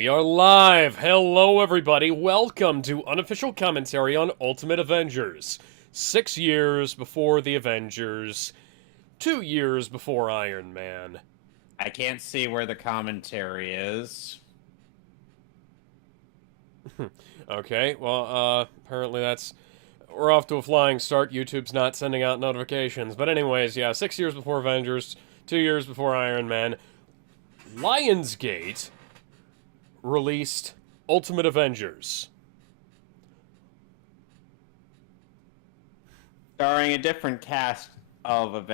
We are live! Hello, everybody. Welcome to Unofficial Commentary on Ultimate Avengers. 6 years before the Avengers. 2 years before Iron Man. I can't see where the commentary is. Okay, well, apparently that's... We're off to a flying start. YouTube's not sending out notifications. But anyways, yeah, 6 years before Avengers, 2 years before Iron Man. Lionsgate released Ultimate Avengers. Starring a different cast of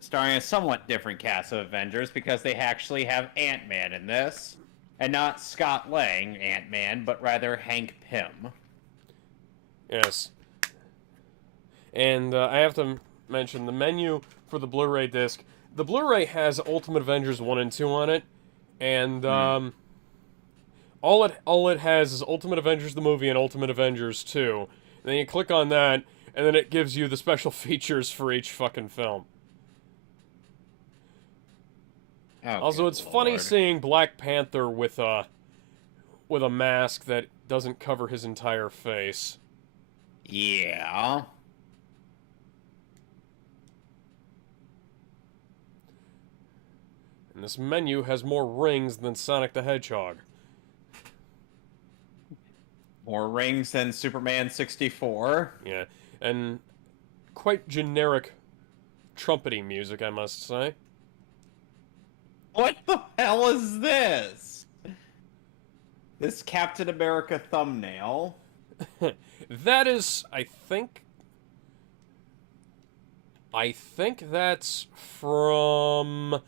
starring a somewhat different cast of Avengers because they actually have Ant-Man in this. And not Scott Lang Ant-Man, but rather Hank Pym. Yes. And I have to mention the menu for the Blu-ray disc. The Blu-ray has Ultimate Avengers 1 and 2 on it, and all it has is Ultimate Avengers the movie and Ultimate Avengers 2. And then you click on that, and then it gives you the special features for each fucking film. Oh, Also, it's funny seeing Black Panther with a mask that doesn't cover his entire face. Yeah. And this menu has more rings than Sonic the Hedgehog. More rings than Superman 64. Yeah, and quite generic trumpety music, I must say. What the hell is this? This Captain America thumbnail. That is, I think that's from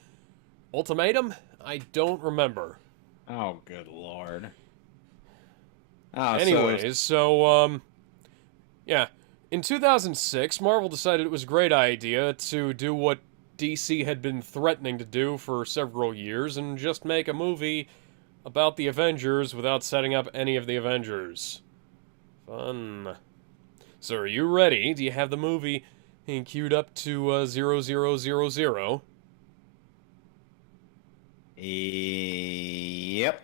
Ultimatum? I don't remember. Oh, good lord. Oh, Anyways, yeah. In 2006, Marvel decided it was a great idea to do what DC had been threatening to do for several years and just make a movie about the Avengers without setting up any of the Avengers. Fun. So are you ready? Do you have the movie queued up to 0000? Yep.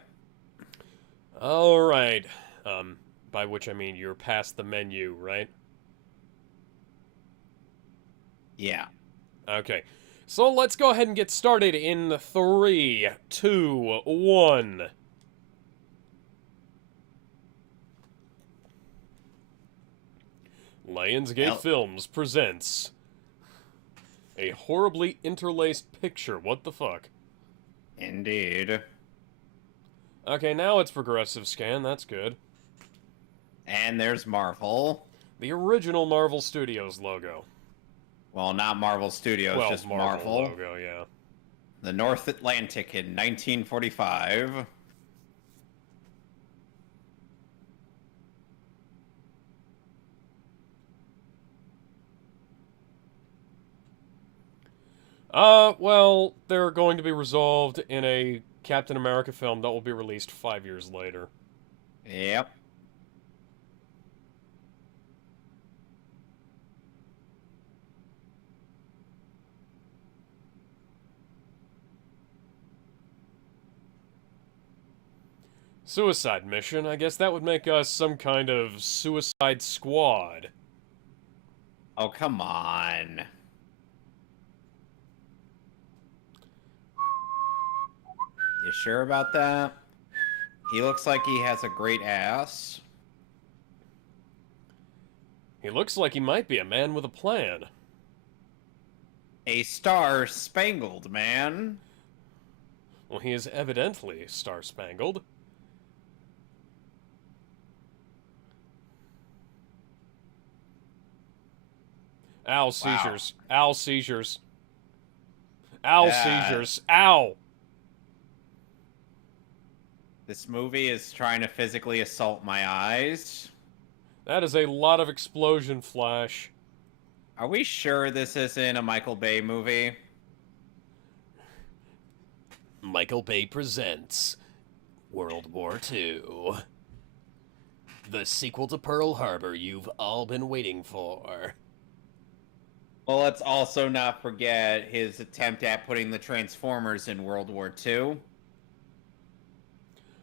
Alright. By which I mean you're past the menu, right? Yeah. Okay. So let's go ahead and get started in 3, 2, 1. Lionsgate Films presents a horribly interlaced picture. What the fuck? Indeed. Okay, now it's progressive scan. That's good. And there's Marvel. The original Marvel Studios logo. Well, not Marvel Studios, Well, just Marvel Marvel. logo, yeah. The North Atlantic in 1945. Well, they're going to be resolved in a Captain America film that will be released 5 years later. Yep. Suicide Mission, I guess that would make us some kind of Suicide Squad. Oh, come on. You sure about that? He looks like he has a great ass. He looks like he might be a man with a plan. A star-spangled man. Well, he is evidently star-spangled. Ow, seizures. Wow. Ow, seizures. Ow, seizures. Ow! This movie is trying to physically assault my eyes. That is a lot of explosion flash. Are we sure this isn't a Michael Bay movie? Michael Bay presents World War II. The sequel to Pearl Harbor you've all been waiting for. Well, let's also not forget his attempt at putting the Transformers in World War II.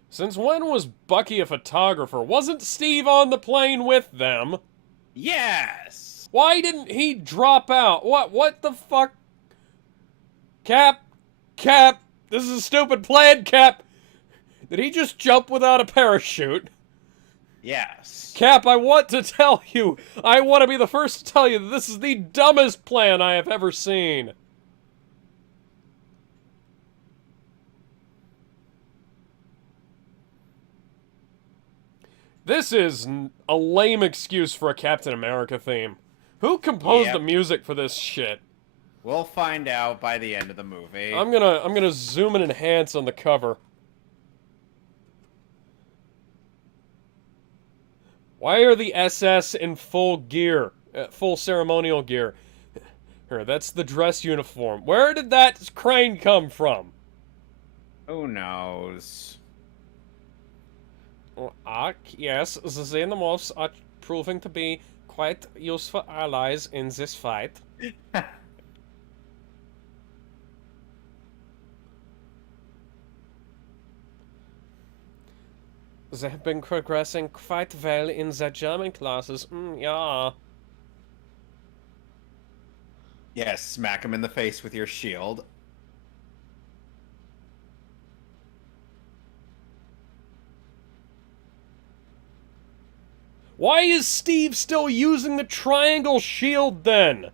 Since when was Bucky a photographer? Wasn't Steve on the plane with them? Yes! Why didn't he drop out? What the fuck? Cap! Cap! This is a stupid plan, Cap! Did he just jump without a parachute? Yes. Cap, I want to tell you, I want to be the first to tell you that this is the dumbest plan I have ever seen. This is a lame excuse for a Captain America theme. Who composed the music for this shit? We'll find out by the end of the movie. I'm gonna zoom and enhance on the cover. Why are the SS in full gear? Full ceremonial gear. Here, that's the dress uniform. Where did that crane come from? Who knows? Yes, the Xenomorphs are proving to be quite useful allies in this fight. They have been progressing quite well in their German classes. Yeah. Yes, smack him in the face with your shield. Why is Steve still using the triangle shield then?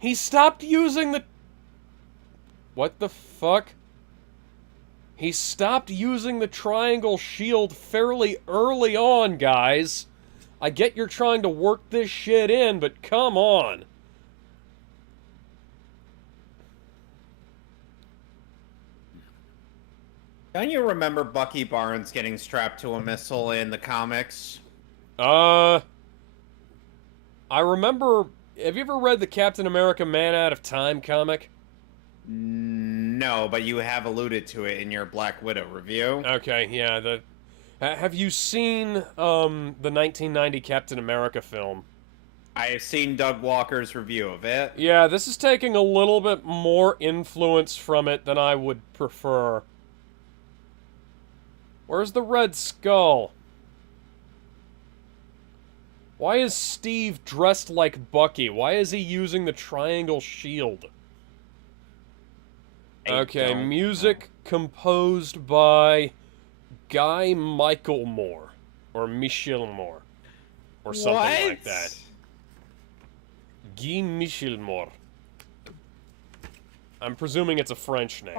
He stopped using the... What the fuck? He stopped using the triangle shield fairly early on, guys. I get you're trying to work this shit in, but come on. Don't you remember Bucky Barnes getting strapped to a missile in the comics? I remember... Have you ever read the Captain America Man Out of Time comic? No, but you have alluded to it in your Black Widow review. Okay, yeah, have you seen, the 1990 Captain America film? I have seen Doug Walker's review of it. Yeah, this is taking a little bit more influence from it than I would prefer. Where's the Red Skull? Why is Steve dressed like Bucky? Why is he using the triangle shield? Okay, music composed by Guy Michael Moore. Or Michel Moore. Or something like that. Guy Michel Moore. I'm presuming it's a French name.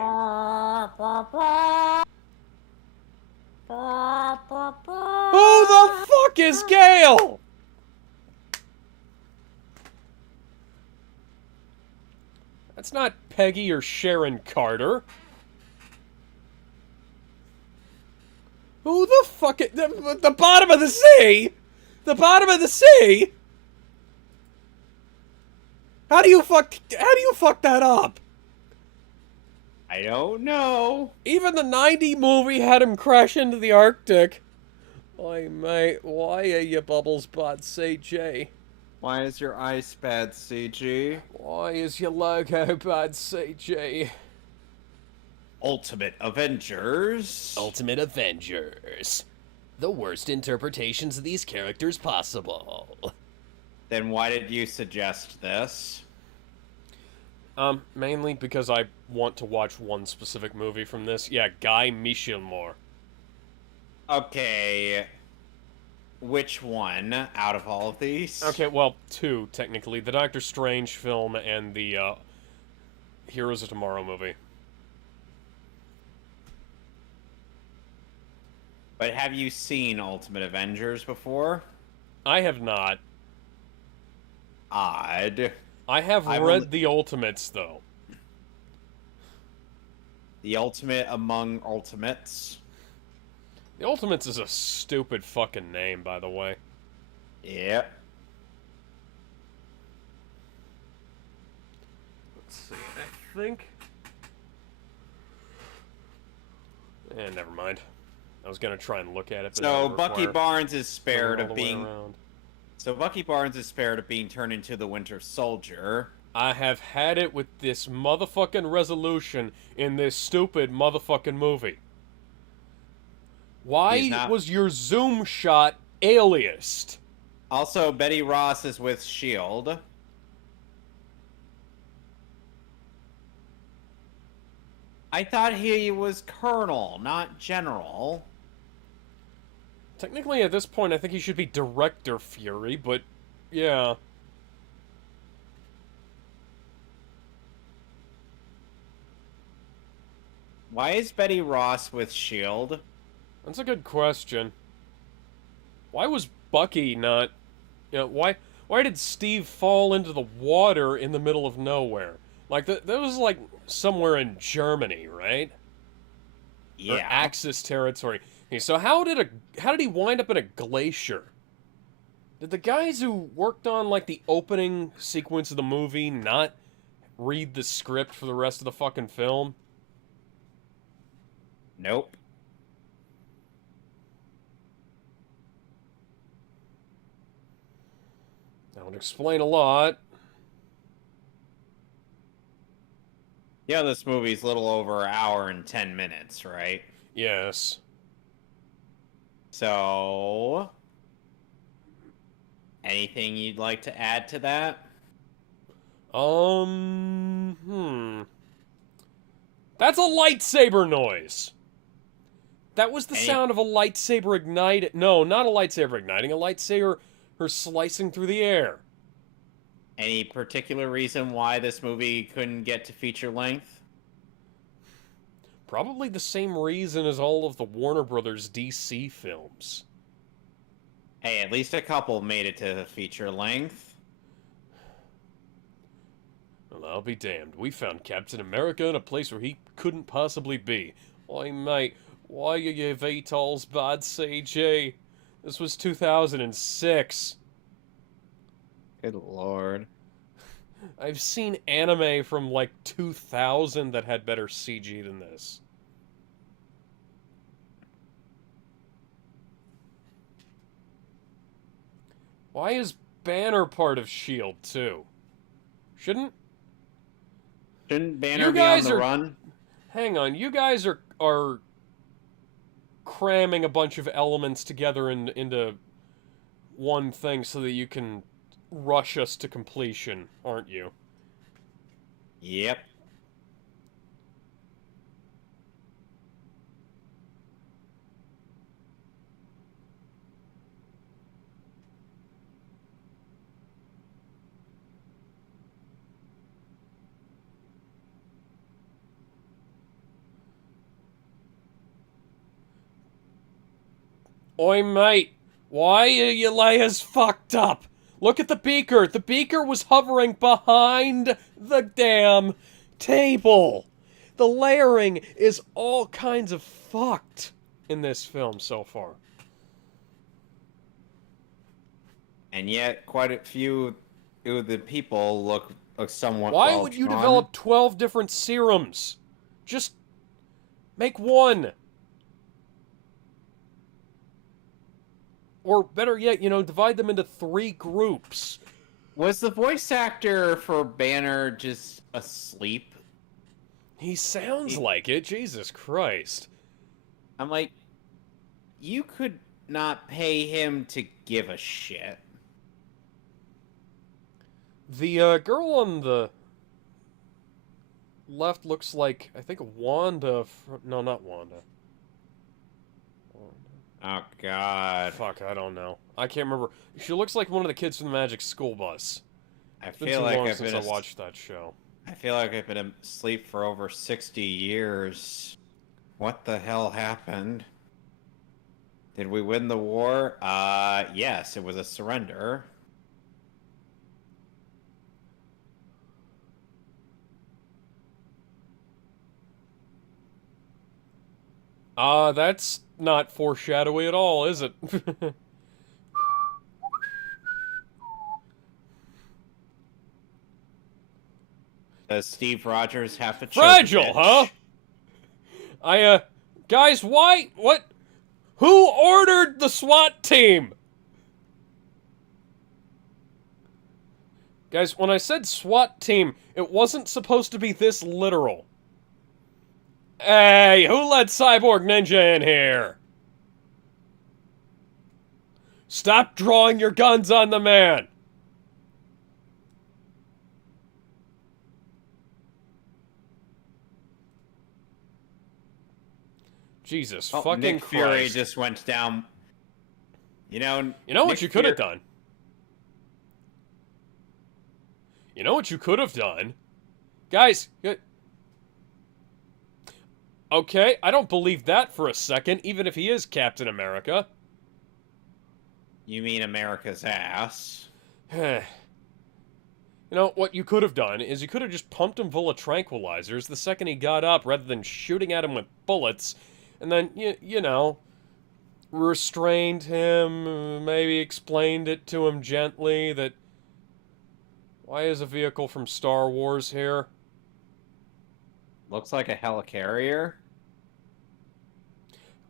Who the fuck is Gale? That's not Peggy or Sharon Carter. Who the fuck is... The bottom of the sea? The bottom of the sea? How do you fuck that up? I don't know. Even the 90 movie had him crash into the Arctic. Oi, mate, why are your bubbles bad, CG? Why is your ice bad, CG? Why is your logo bad, CG? Ultimate Avengers. Ultimate Avengers. The worst interpretations of these characters possible. Then why did you suggest this? Mainly because I want to watch one specific movie from this. Yeah, Guy Michel Moore. Okay. Which one out of all of these? Okay, well, two, technically. The Doctor Strange film and the, Heroes of Tomorrow movie. But have you seen Ultimate Avengers before? I have not. Odd. I have read the Ultimates, though. The Ultimate Among Ultimates. The Ultimates is a stupid fucking name, by the way. Yep. Let's see, I think... never mind. I was gonna try and look at it, but So Bucky Barnes is spared of being... around. So Bucky Barnes is spared of being turned into the Winter Soldier. I have had it with this motherfucking resolution in this stupid motherfucking movie. He's Why not. was your zoom shot aliased? Also, Betty Ross is with Shield. I thought he was Colonel, not General. Technically, at this point, I think he should be Director Fury, but yeah. Why is Betty Ross with Shield? That's a good question. Why was Bucky not... why did Steve fall into the water in the middle of nowhere? Like, that was, like, somewhere in Germany, right? Or Yeah. Axis territory. Okay, so how did he wind up in a glacier? Did the guys who worked on, like, the opening sequence of the movie not read the script for the rest of the fucking film? Nope. That would explain a lot. Yeah, this movie's a little over an hour and 10 minutes, right? Yes. So, anything you'd like to add to that? That's a lightsaber noise. That was the sound of a lightsaber igniting. No, not a lightsaber igniting. A lightsaber slicing through the air. Any particular reason why this movie couldn't get to feature length? Probably the same reason as all of the Warner Brothers DC films. Hey, at least a couple made it to feature length. Well, I'll be damned. We found Captain America in a place where he couldn't possibly be. Why, mate, why are your VTOLs bad, CG? This was 2006. Good lord. I've seen anime from, like, 2000 that had better CG than this. Why is Banner part of S.H.I.E.L.D., too? Shouldn't Banner be on the run? Hang on, you guys are cramming a bunch of elements together into one thing so that you can rush us to completion, aren't you? Yep. Oi, mate, why are your layers fucked up? Look at the beaker. The beaker was hovering behind the damn table. The layering is all kinds of fucked in this film so far. And yet, quite a few of the people look somewhat Why would you develop 12 different serums? Just make one. Or better yet, divide them into 3 groups. Was the voice actor for Banner just asleep? He sounds like it. Jesus Christ. I'm like, you could not pay him to give a shit. The girl on the left looks like, I think, Wanda. No, not Wanda. Oh, God. Fuck, I don't know. I can't remember. She looks like one of the kids from the Magic School Bus. It's been too long since I watched that show. I feel like I've been asleep for over 60 years. What the hell happened? Did we win the war? Yes, it was a surrender. That's not foreshadowy at all, is it? Does Steve Rogers have to choke Fragile, huh? Guys, why? What? Who ordered the SWAT team? Guys, when I said SWAT team, it wasn't supposed to be this literal. Hey, who let Cyborg Ninja in here? Stop drawing your guns on the man! Jesus fucking Nick Christ. Fury just went down. You know what you could have done? You know what you could have done? Guys, okay, I don't believe that for a second, even if he is Captain America. You mean America's ass? You know, what you could have done is you could have just pumped him full of tranquilizers the second he got up rather than shooting at him with bullets, and then, you know, restrained him, maybe explained it to him gently that, why is a vehicle from Star Wars here? Looks like a helicarrier.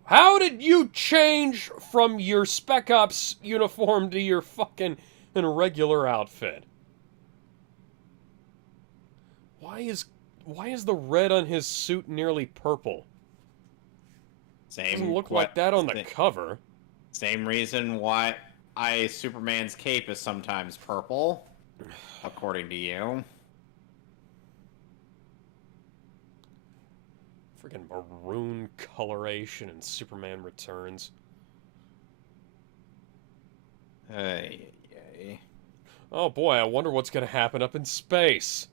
How did you change from your Spec Ops uniform to your fucking irregular outfit? Why is the red on his suit nearly purple? Doesn't look like that on the cover. Same reason why Superman's cape is sometimes purple, according to you. Friggin' maroon coloration in Superman Returns. Hey. Oh boy, I wonder what's gonna happen up in space.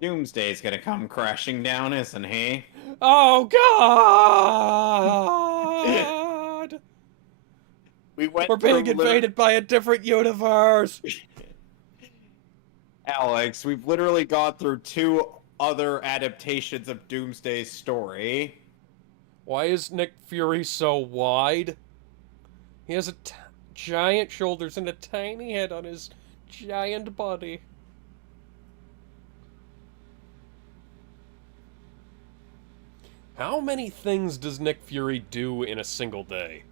Doomsday's gonna come crashing down, isn't he? Oh God! We're being invaded by a different universe. Alex, we've literally gone through 2 other adaptations of Doomsday's story. Why is Nick Fury so wide? He has giant shoulders and a tiny head on his giant body. How many things does Nick Fury do in a single day?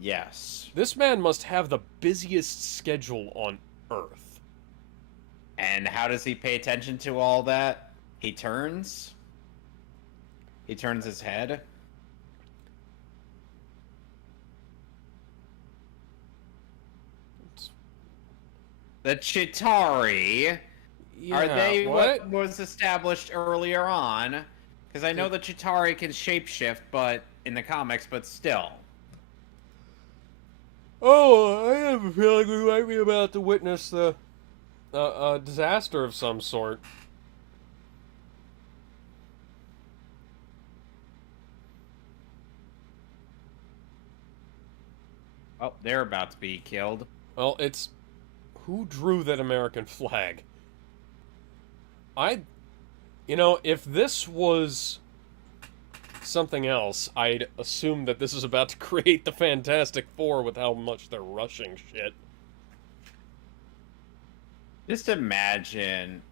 Yes. This man must have the busiest schedule on Earth. And how does he pay attention to all that? He turns his head. The Chitauri, Yeah, are they what? what was established earlier on? Because I know the Chitauri can shapeshift, but in the comics, but still. Oh, I have a feeling we might be about to witness a disaster of some sort. Oh, they're about to be killed. Well, it's... Who drew that American flag? You know, if this was something else, I'd assume that this is about to create the Fantastic Four with how much they're rushing shit. Just imagine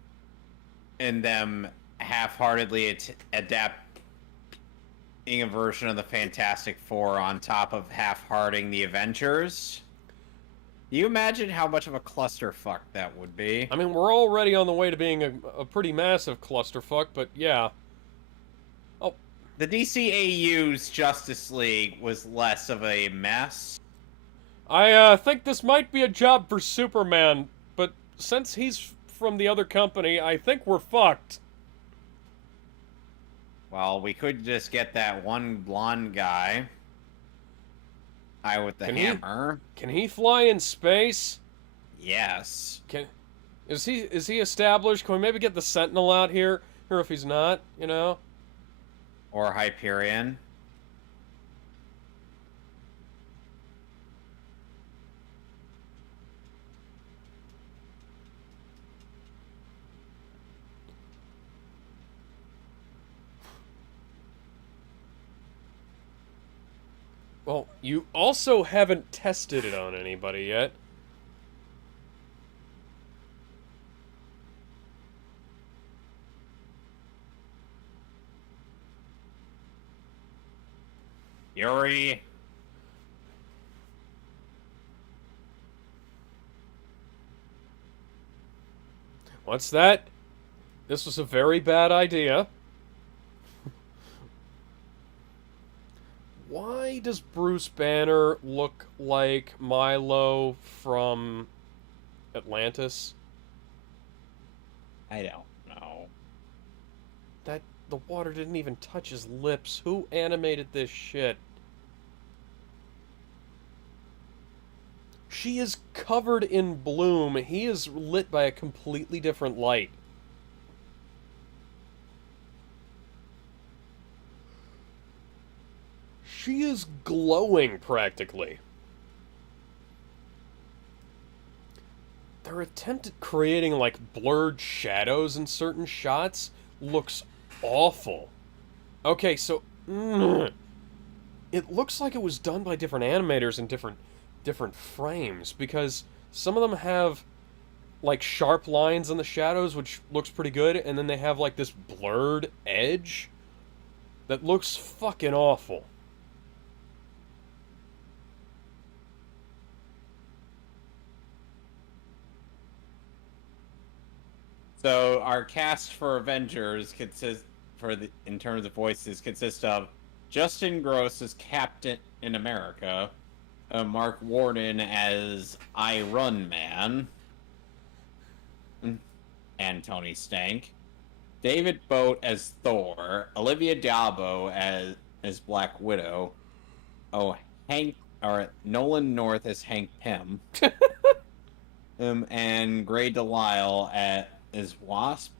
in them half-heartedly adapting a version of the Fantastic Four on top of half-hearting the Avengers. You imagine how much of a clusterfuck that would be? I mean, we're already on the way to being a pretty massive clusterfuck, but yeah. Oh. The DCAU's Justice League was less of a mess. I think this might be a job for Superman, but since he's from the other company, I think we're fucked. Well, we could just get that one blonde guy. With the hammer. Can he fly in space? Yes. Is he established? Can we maybe get the Sentinel out here? Or if he's not, you know? Or Hyperion. Well, you also haven't tested it on anybody yet. Yuri. What's that? This was a very bad idea. Why does Bruce Banner look like Milo from Atlantis? I don't know. That the water didn't even touch his lips. Who animated this shit? She is covered in bloom. He is lit by a completely different light. She is glowing, practically. Their attempt at creating, like, blurred shadows in certain shots looks awful. Okay, so... it looks like it was done by different animators in different frames, because some of them have, like, sharp lines in the shadows, which looks pretty good, and then they have, like, this blurred edge that looks fucking awful. So our cast for Avengers in terms of voices, consists of Justin Gross as Captain in America, Mark Warden as Iron Man, and Tony Stank, David Boat as Thor, Olivia D'Abo as Black Widow, Nolan North as Hank Pym, and Gray Delisle as Wasp.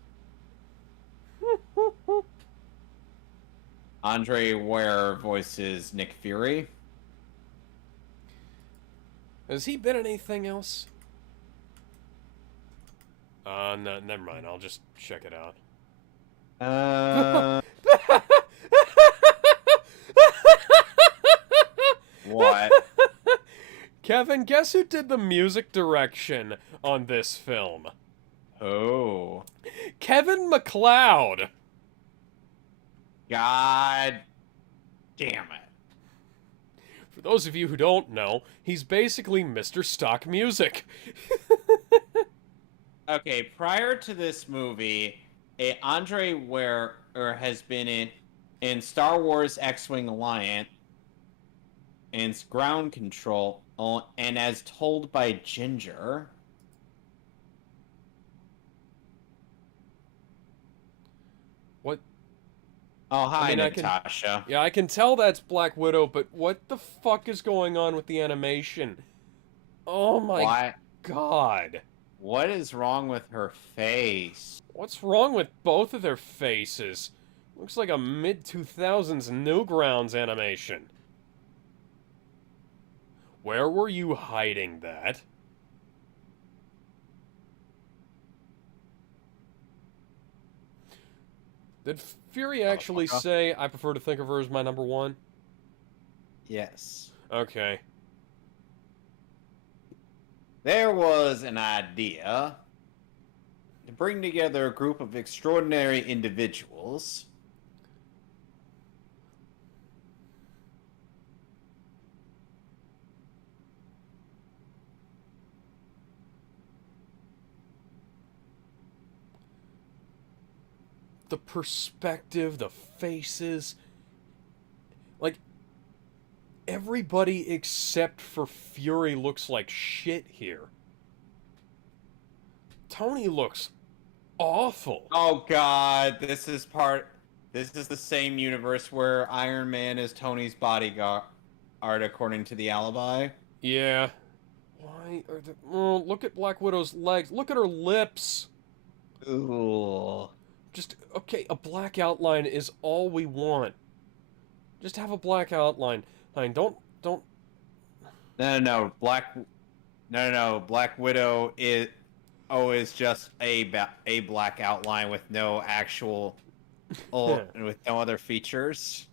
Andre Ware voices Nick Fury. Has he been in anything else? No, never mind. I'll just check it out. What? Kevin, guess who did the music direction on this film? Oh. Kevin MacLeod. God damn it. For those of you who don't know, he's basically Mr. Stock Music. Okay, prior to this movie, Andre Ware has been in Star Wars X-Wing Alliance and Ground Control, and as told by Ginger. What? Oh, hi, I mean, Natasha. Yeah, I can tell that's Black Widow, but what the fuck is going on with the animation? Oh my god. What is wrong with her face? What's wrong with both of their faces? Looks like a mid-2000s Newgrounds animation. Where were you hiding that? Did Fury actually say, I prefer to think of her as my number one? Yes. Okay. There was an idea to bring together a group of extraordinary individuals The perspective, the faces. Like, everybody except for Fury looks like shit here. Tony looks awful. Oh god, this is the same universe where Iron Man is Tony's bodyguard, according to the alibi. Yeah. Why are the... Oh, look at Black Widow's legs. Look at her lips. Ooh. Just, okay, a black outline is all we want. Just have a black outline. Don't... No. Black Widow is just a black outline with no actual, with no other features.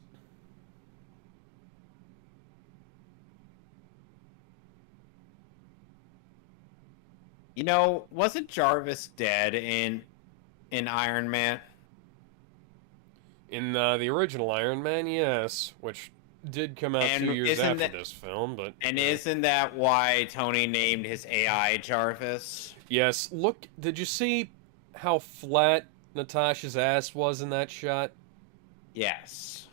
You know, wasn't Jarvis dead in Iron Man? In the original Iron Man, yes, which did come out 2 years after this film, but... And isn't that why Tony named his AI Jarvis? Yes, look, did you see how flat Natasha's ass was in that shot? Yes.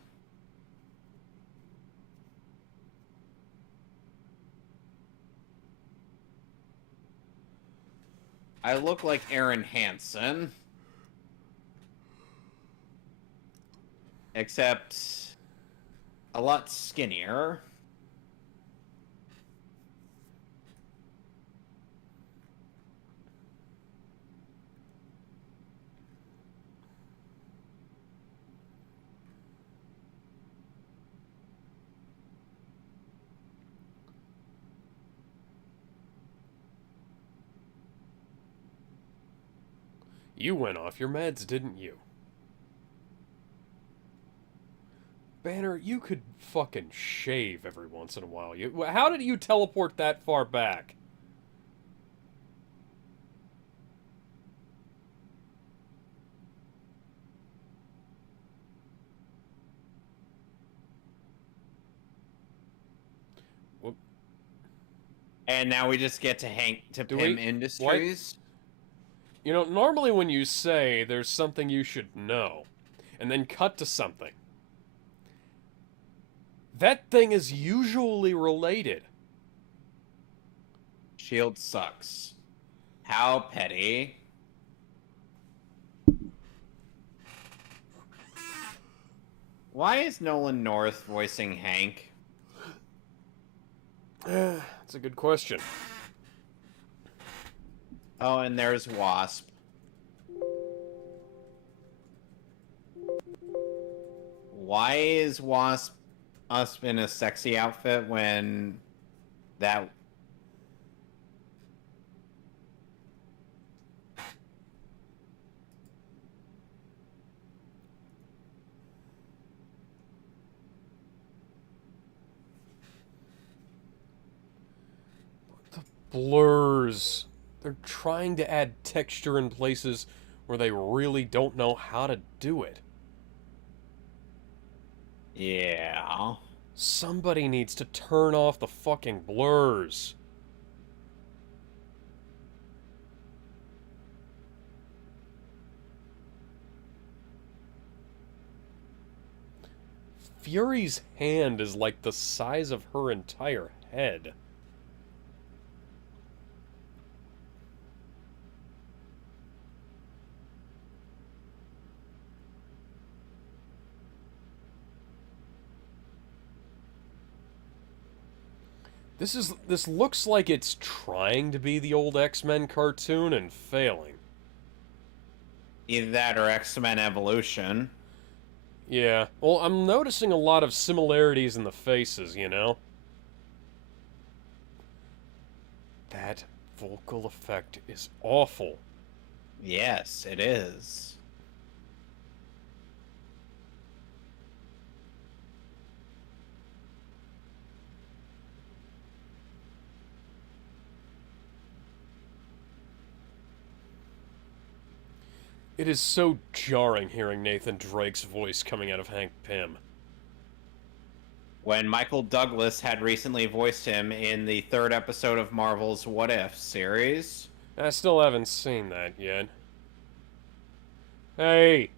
I look like Aaron Hansen. Except a lot skinnier. You went off your meds, didn't you? Banner, you could fucking shave every once in a while. How did you teleport that far back? And now we just get to Pym Industries. You know, normally when you say there's something you should know, and then cut to something, that thing is usually related. Shield sucks. How petty. Why is Nolan North voicing Hank? That's a good question. Oh, and there's Wasp. Why is Wasp in a sexy outfit when that... Blurs. They're trying to add texture in places where they really don't know how to do it. Yeah. Somebody needs to turn off the fucking blurs. Fury's hand is like the size of her entire head. This looks like it's trying to be the old X-Men cartoon and failing. Either that or X-Men Evolution. Yeah, well, I'm noticing a lot of similarities in the faces, you know? That vocal effect is awful. Yes, it is. It is so jarring hearing Nathan Drake's voice coming out of Hank Pym. When Michael Douglas had recently voiced him in the 3rd episode of Marvel's What If series. I still haven't seen that yet. Hey!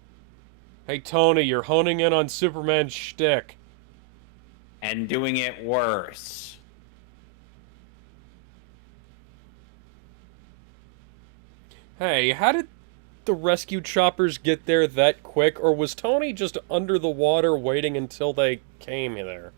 Hey, Tony, you're honing in on Superman's shtick. And doing it worse. Hey, how did the rescue choppers get there that quick, or was Tony just under the water waiting until they came there?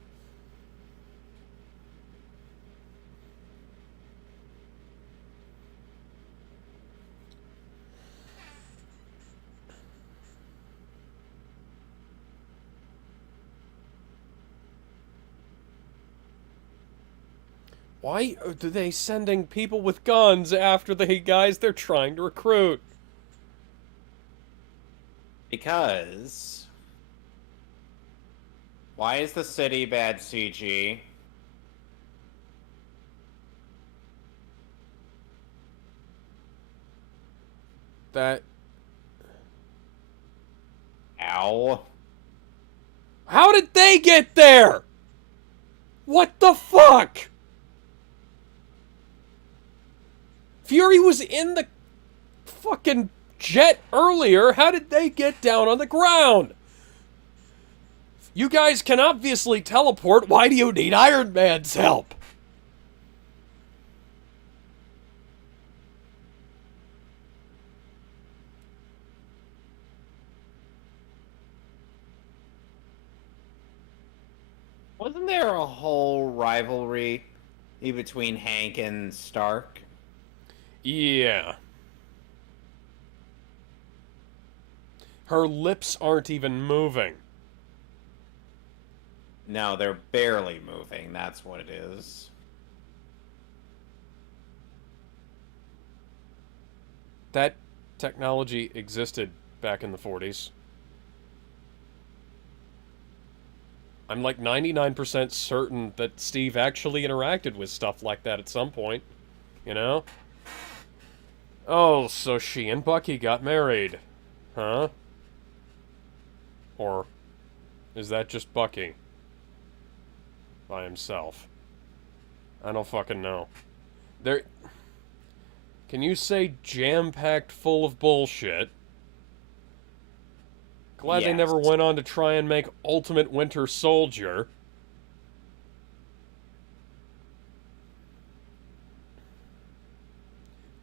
Why are they sending people with guns after the guys they're trying to recruit? Because... Why is the city bad CG? That... Ow. How did they get there? What the fuck? Fury was in the fucking jet earlier. How did they get down on the ground? You guys can obviously teleport. Why do you need Iron Man's help? Wasn't there a whole rivalry between Hank and Stark? Yeah. Her lips aren't even moving. No, they're barely moving. That's what it is. That technology existed back in the 40s. I'm like 99% certain that Steve actually interacted with stuff like that at some point. You know? Oh, so she and Bucky got married. Huh? Or is that just Bucky? By himself? I don't fucking know. There... Can you say jam-packed full of bullshit? Glad they never went on to try and make Ultimate Winter Soldier.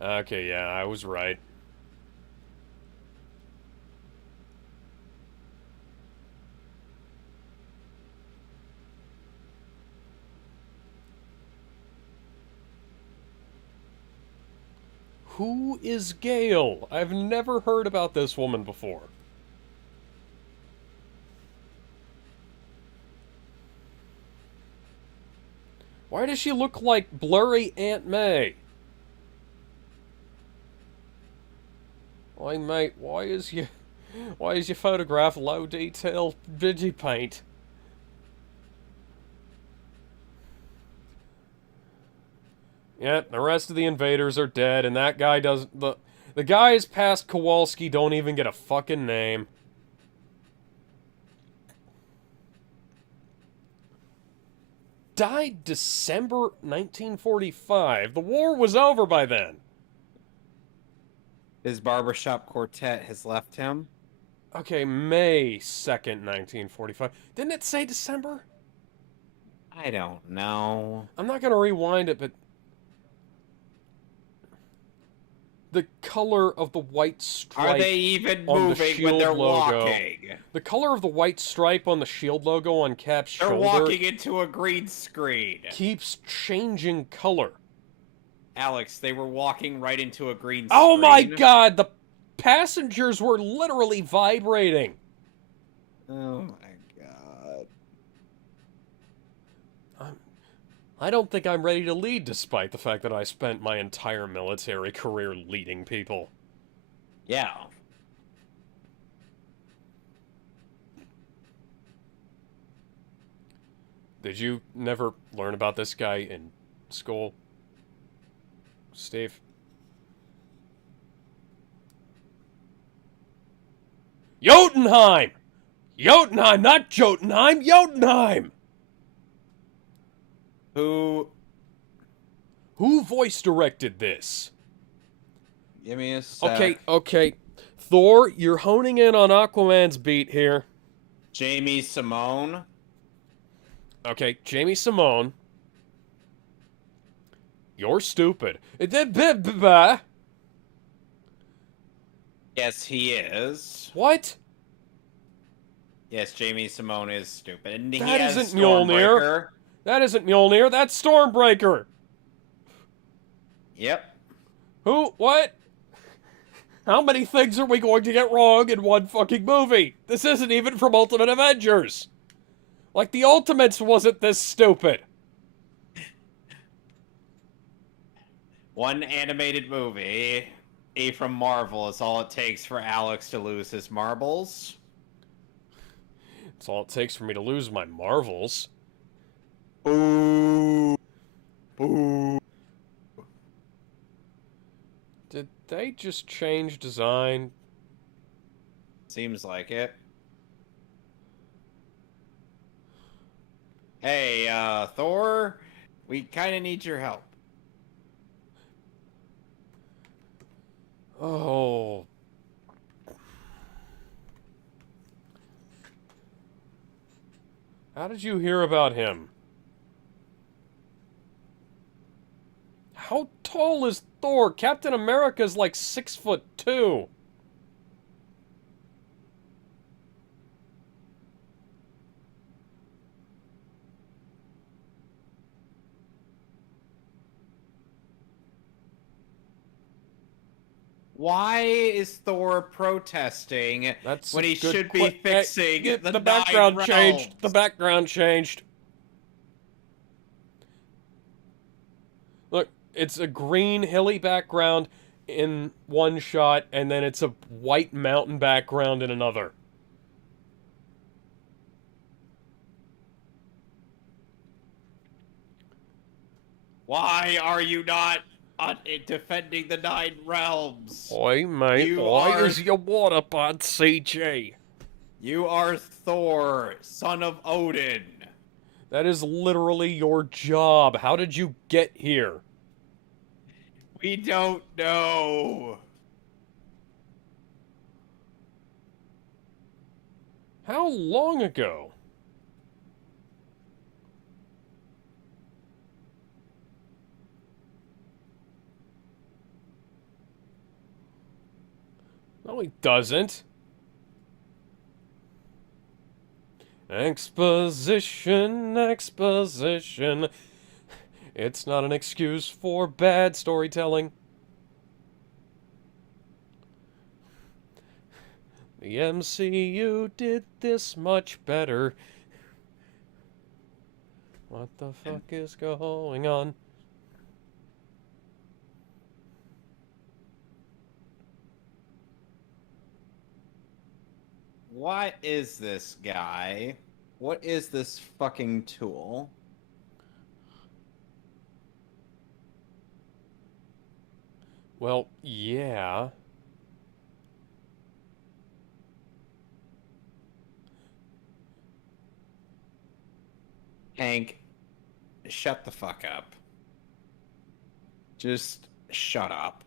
Okay, yeah, I was right. Who is Gale? I've never heard about this woman before. Why does she look like blurry Aunt May? Why, mate, why is your photograph low detail digipaint? Yep, the rest of the invaders are dead, and that guy doesn't... The guys past Kowalski don't even get a fucking name. Died December 1945. The war was over by then. His barbershop quartet has left him. Okay, May 2nd, 1945. Didn't it say December? I don't know. I'm not gonna rewind it, but... The color of the white stripe. Are they even on moving the when shield they're logo. walking? The color of the white stripe on the shield logo on Cap's They're shoulder walking into a green screen. keeps changing color. Alex, they were walking right into a green screen. Oh my god, the passengers were literally vibrating. Oh my god. I don't think I'm ready to lead, despite the fact that I spent my entire military career leading people. Yeah. Did you never learn about this guy in school, Steve? Jotunheim! Jotunheim, not Jotunheim, Jotunheim! Who voice directed this? Give me a sec. Okay. Thor, you're honing in on Aquaman's beat here. Jamie Simone. Okay, Jamie Simone. You're stupid. Yes, he is. What? Yes, Jamie Simone is stupid. And That he has isn't Mjolnir. Stormbreaker. That isn't Mjolnir, that's Stormbreaker. Yep. Who? What? How many things are we going to get wrong in one fucking movie? This isn't even from Ultimate Avengers. Like, the Ultimates wasn't this stupid. One animated movie from Marvel is all it takes for Alex to lose his marbles. It's all it takes for me to lose my marvels. Boo. Boo. Did they just change design? Seems like it. Hey, Thor, we kind of need your help. Oh, How did you hear about him? How tall is Thor? Captain America's like 6'2". Why is Thor protesting That's a when he good should be fixing the the Nine background Realms? changed. The background changed. Look, it's a green hilly background in one shot, and then it's a white mountain background in another. Why are you not defending the Nine Realms? Oi, mate, You why are is your water pod CG? You are Thor, son of Odin. That is literally your job. How did you get here? We don't know. How long ago? No, he doesn't. Exposition, exposition. It's not an excuse for bad storytelling. The MCU did this much better. What the fuck is going on? What is this guy? What is this fucking tool? Well, yeah. Hank, shut the fuck up. Just shut up.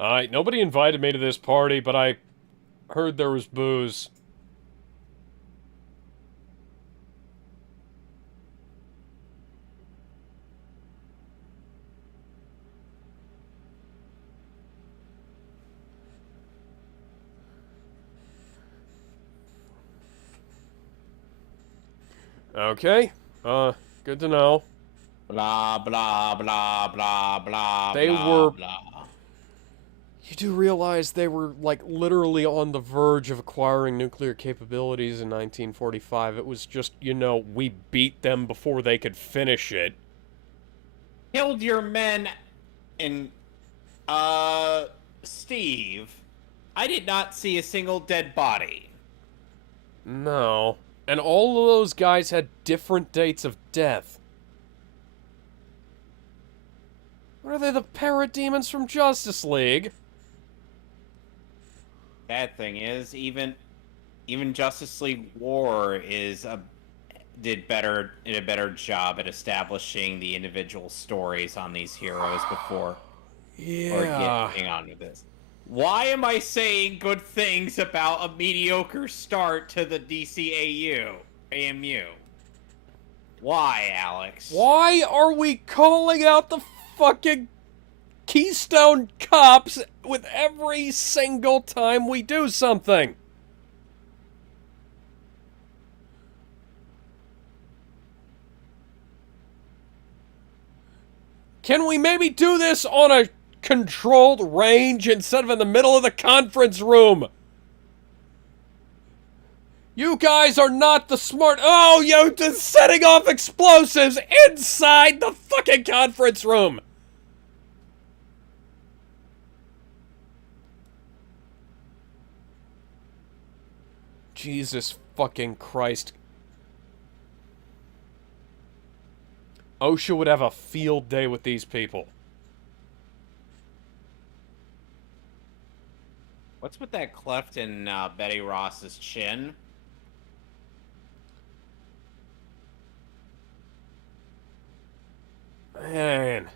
Alright, nobody invited me to this party, but I heard there was booze. Okay, good to know. Blah, blah, blah, blah, blah, They blah, were- blah. You do realize they were, like, literally on the verge of acquiring nuclear capabilities in 1945. It was just, you know, we beat them before they could finish it. Killed your men and, Steve, I did not see a single dead body. No. And all of those guys had different dates of death. What are they, the parademons from Justice League? Bad thing is, even Justice League War did a better job at establishing the individual stories on these heroes before Yeah. getting on with this. Why am I saying good things about a mediocre start to the AMU? Why, Alex? Why are we calling out the fucking Keystone Cops with every single time we do something? Can we maybe do this on a controlled range instead of in the middle of the conference room? You guys are not the smart. Oh, you're just setting off explosives inside the fucking conference room. Jesus fucking Christ. OSHA would have a field day with these people. What What's with that cleft in Betty Ross's chin? Man.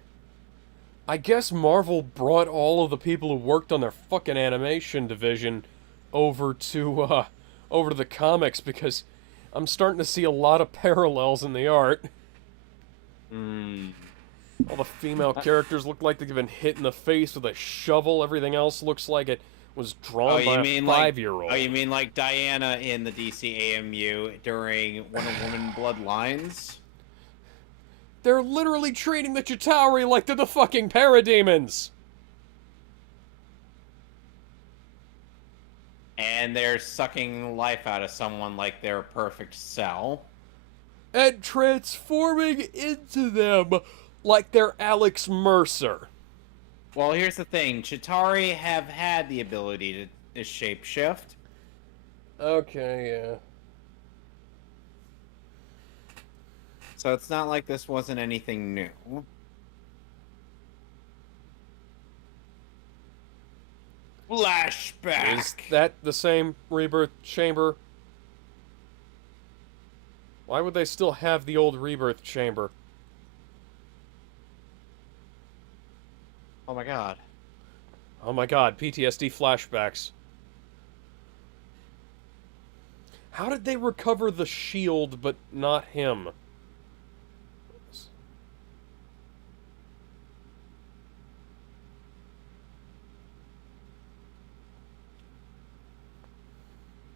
I guess Marvel brought all of the people who worked on their fucking animation division over to the comics because I'm starting to see a lot of parallels in the art. Hmm. All the female characters look like they've been hit in the face with a shovel. Everything else looks like it was drawn by a 5-year-old. Oh, you mean like Diana in the DC AMU during Wonder Woman Bloodlines? They're literally treating the Chitauri like they're the fucking parademons! And they're sucking life out of someone like they're a perfect cell. And transforming into them like they're Alex Mercer. Well, here's the thing. Chitauri have had the ability to shapeshift. Okay, yeah. So it's not like this wasn't anything new. Flashback! Is that the same rebirth chamber? Why would they still have the old rebirth chamber? Oh my god. Oh my god, PTSD flashbacks. How did they recover the shield but not him?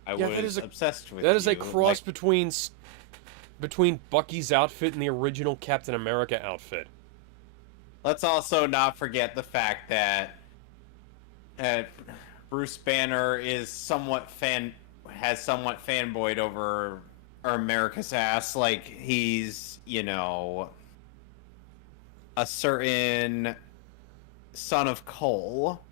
I Yeah, was obsessed with that is you, a cross like, between Bucky's outfit and the original Captain America outfit. Let's also not forget the fact that Bruce Banner is somewhat fanboyed over America's ass, like he's, you know, a certain son of Cole.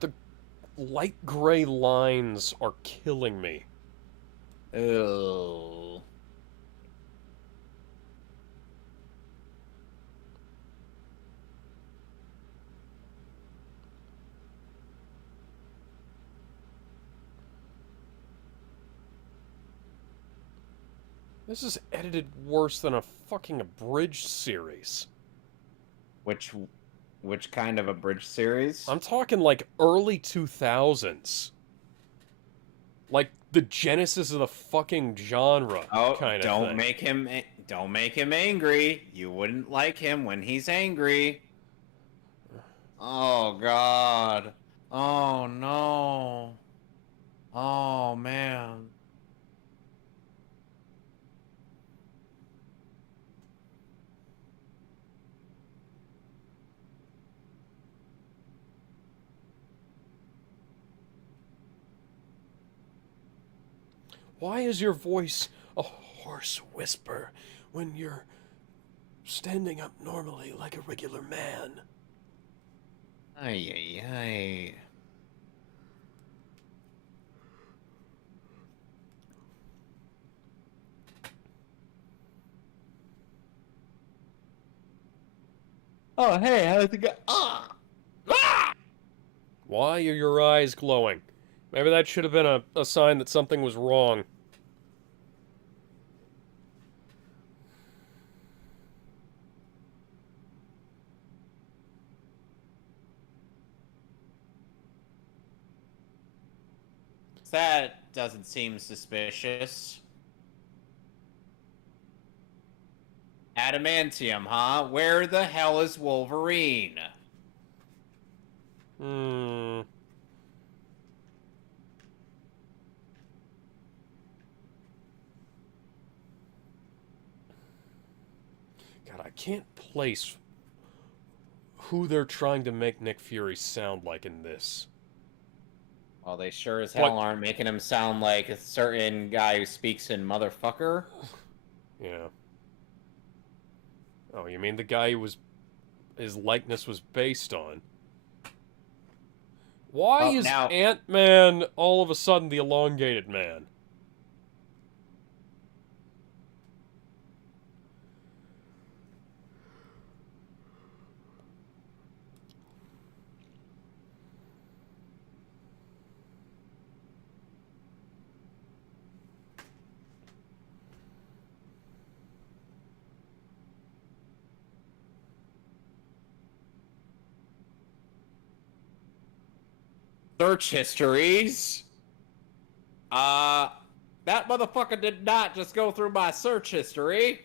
The light gray lines are killing me. Ew. This is edited worse than a fucking abridged series. Which kind of abridged series? I'm talking like early 2000s. Like the genesis of the fucking genre kind of don't thing. don't make him angry. You wouldn't like him when he's angry. Oh god. Oh no. Oh man. Why is your voice a hoarse whisper when you're standing up normally like a regular man? Ay ay ay. Oh hey, how's it go? Ah! Ah! Why are your eyes glowing? Maybe that should have been a sign that something was wrong. That doesn't seem suspicious. Adamantium, huh? Where the hell is Wolverine? Hmm. God, I can't place who they're trying to make Nick Fury sound like in this. Well, they sure as hell What? aren't making him sound like a certain guy who speaks in motherfucker. Yeah. Oh, you mean the guy who his likeness was based on? Why Well, is now- Ant-Man all of a sudden the elongated man? Search histories. Uh, that motherfucker did not just go through my search history.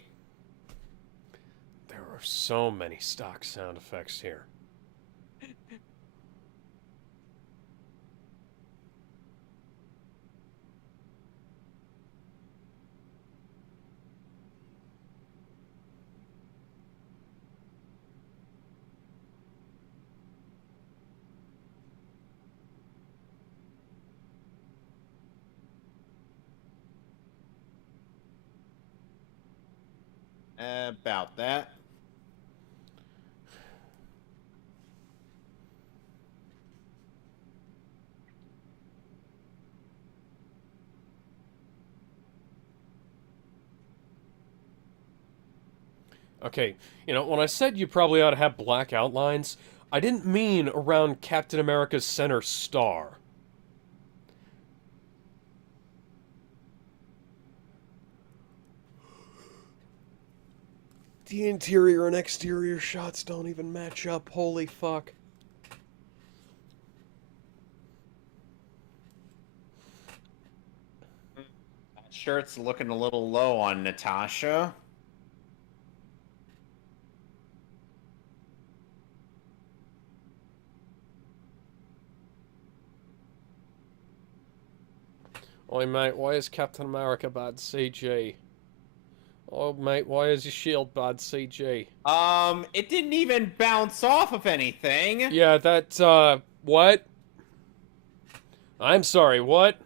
There are so many stock sound effects here. About that. Okay, when I said you probably ought to have black outlines, I didn't mean around Captain America's center star. The interior and exterior shots don't even match up, holy fuck. That shirt's looking a little low on Natasha. Oi, mate, why is Captain America bad CG? Oh, mate, why is your shield bad CG? It didn't even bounce off of anything. Yeah, what? I'm sorry, what?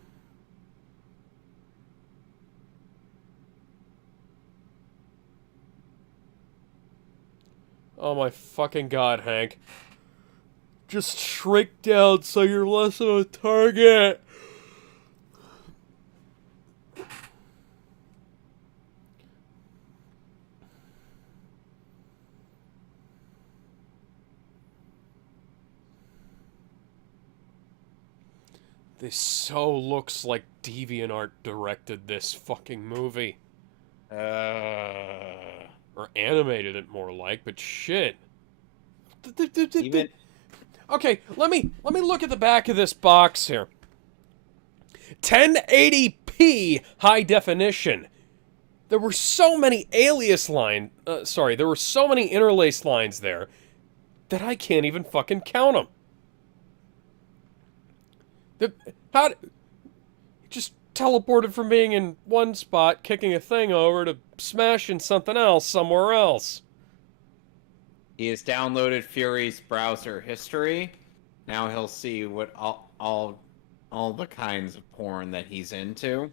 Oh my fucking god, Hank. Just shrink down so you're less of a target. This so looks like DeviantArt directed this fucking movie. Or animated it more like, but shit. Even Okay, let me look at the back of this box here. 1080p high definition. There were so many there were so many interlaced lines there that I can't even fucking count them. Just teleported from being in one spot, kicking a thing over, to smashing something else somewhere else. he has downloaded Fury's browser history. Now he'll see what all the kinds of porn that he's into.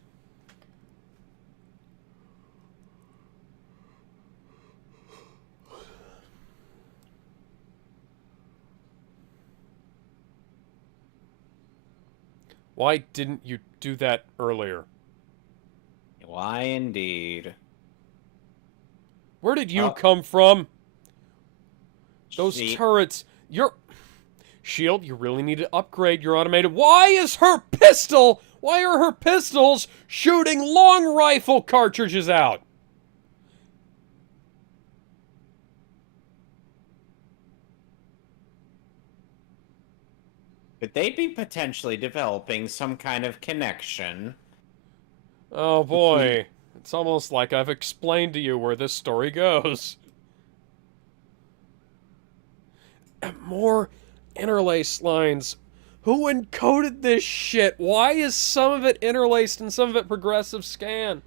Why didn't you do that earlier? Why indeed? Where did you come from? Those She- turrets. Shield, you really need to upgrade your automated. Why are her pistols shooting long rifle cartridges out? Could they be potentially developing some kind of connection? Oh boy. It's almost like I've explained to you where this story goes. More interlaced lines. Who encoded this shit? Why is some of it interlaced and some of it progressive scan?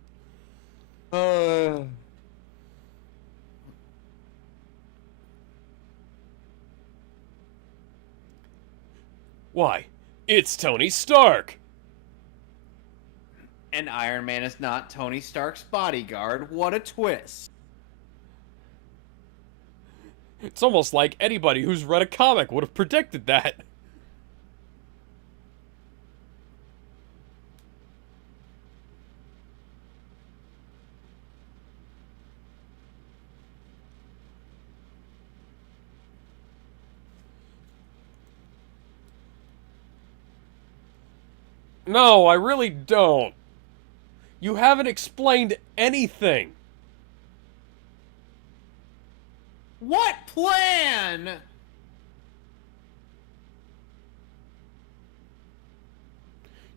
Why? It's Tony Stark! And Iron Man is not Tony Stark's bodyguard. What a twist. It's almost like anybody who's read a comic would have predicted that. No, I really don't. You haven't explained anything. What plan?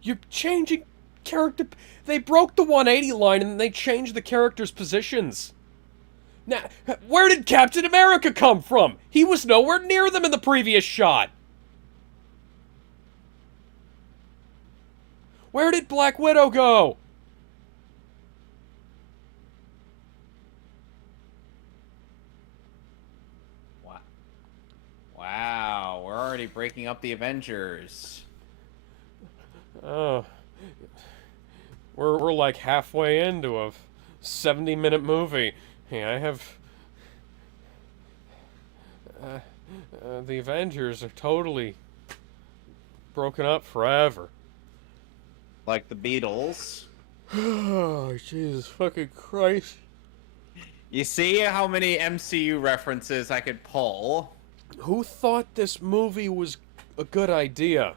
You're changing character. They broke the 180 line and they changed the characters' positions. Now, where did Captain America come from? He was nowhere near them in the previous shot. Where did Black Widow go? Wow, we're already breaking up the Avengers. Oh, we're like halfway into a 70-minute movie. Hey, I have. The Avengers are totally broken up forever. Like the Beatles. Oh, Jesus fucking Christ. You see how many MCU references I could pull? Who thought this movie was a good idea?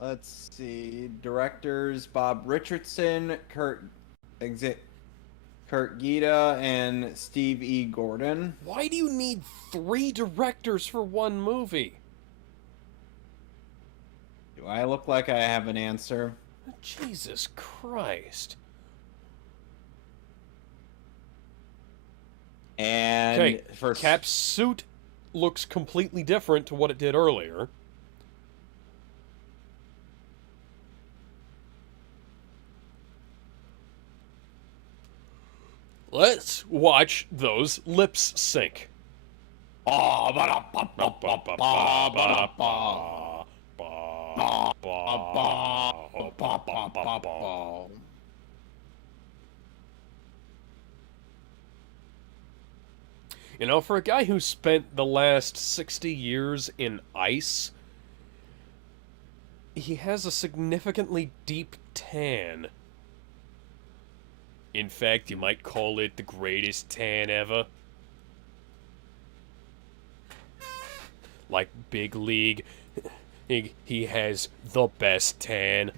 Let's see. Directors Bob Richardson, Kurt Gita, and Steve E. Gordon. Why do you need 3 directors for one movie? Do I look like I have an answer? Jesus Christ. And Okay, for Cap's suit looks completely different to what it did earlier. Let's watch those lips sync. You know, for a guy who spent the last 60 years in ice, he has a significantly deep tan. In fact, you might call it the greatest tan ever. Like Big League, he has the best tan.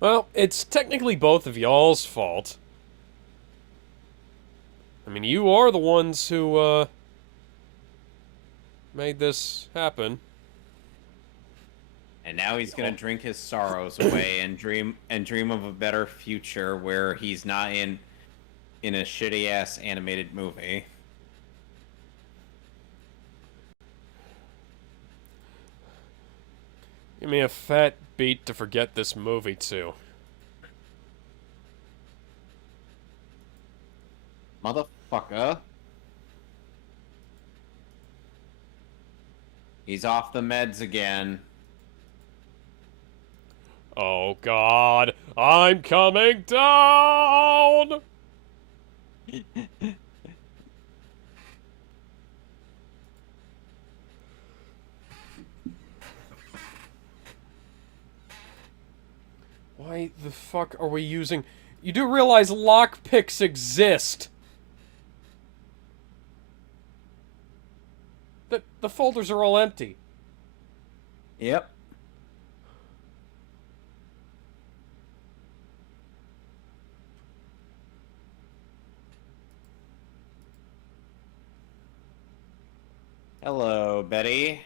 Well, it's technically both of y'all's fault. I mean, you are the ones who, made this happen. And now he's gonna drink his sorrows away and dream of a better future where he's not in a shitty ass animated movie. Give me a fat beat to forget this movie to. Motherfucker. He's off the meds again. Oh God, I'm coming down! Why the fuck are we using... You do realize lockpicks exist! The folders are all empty. Yep. Hello, Betty.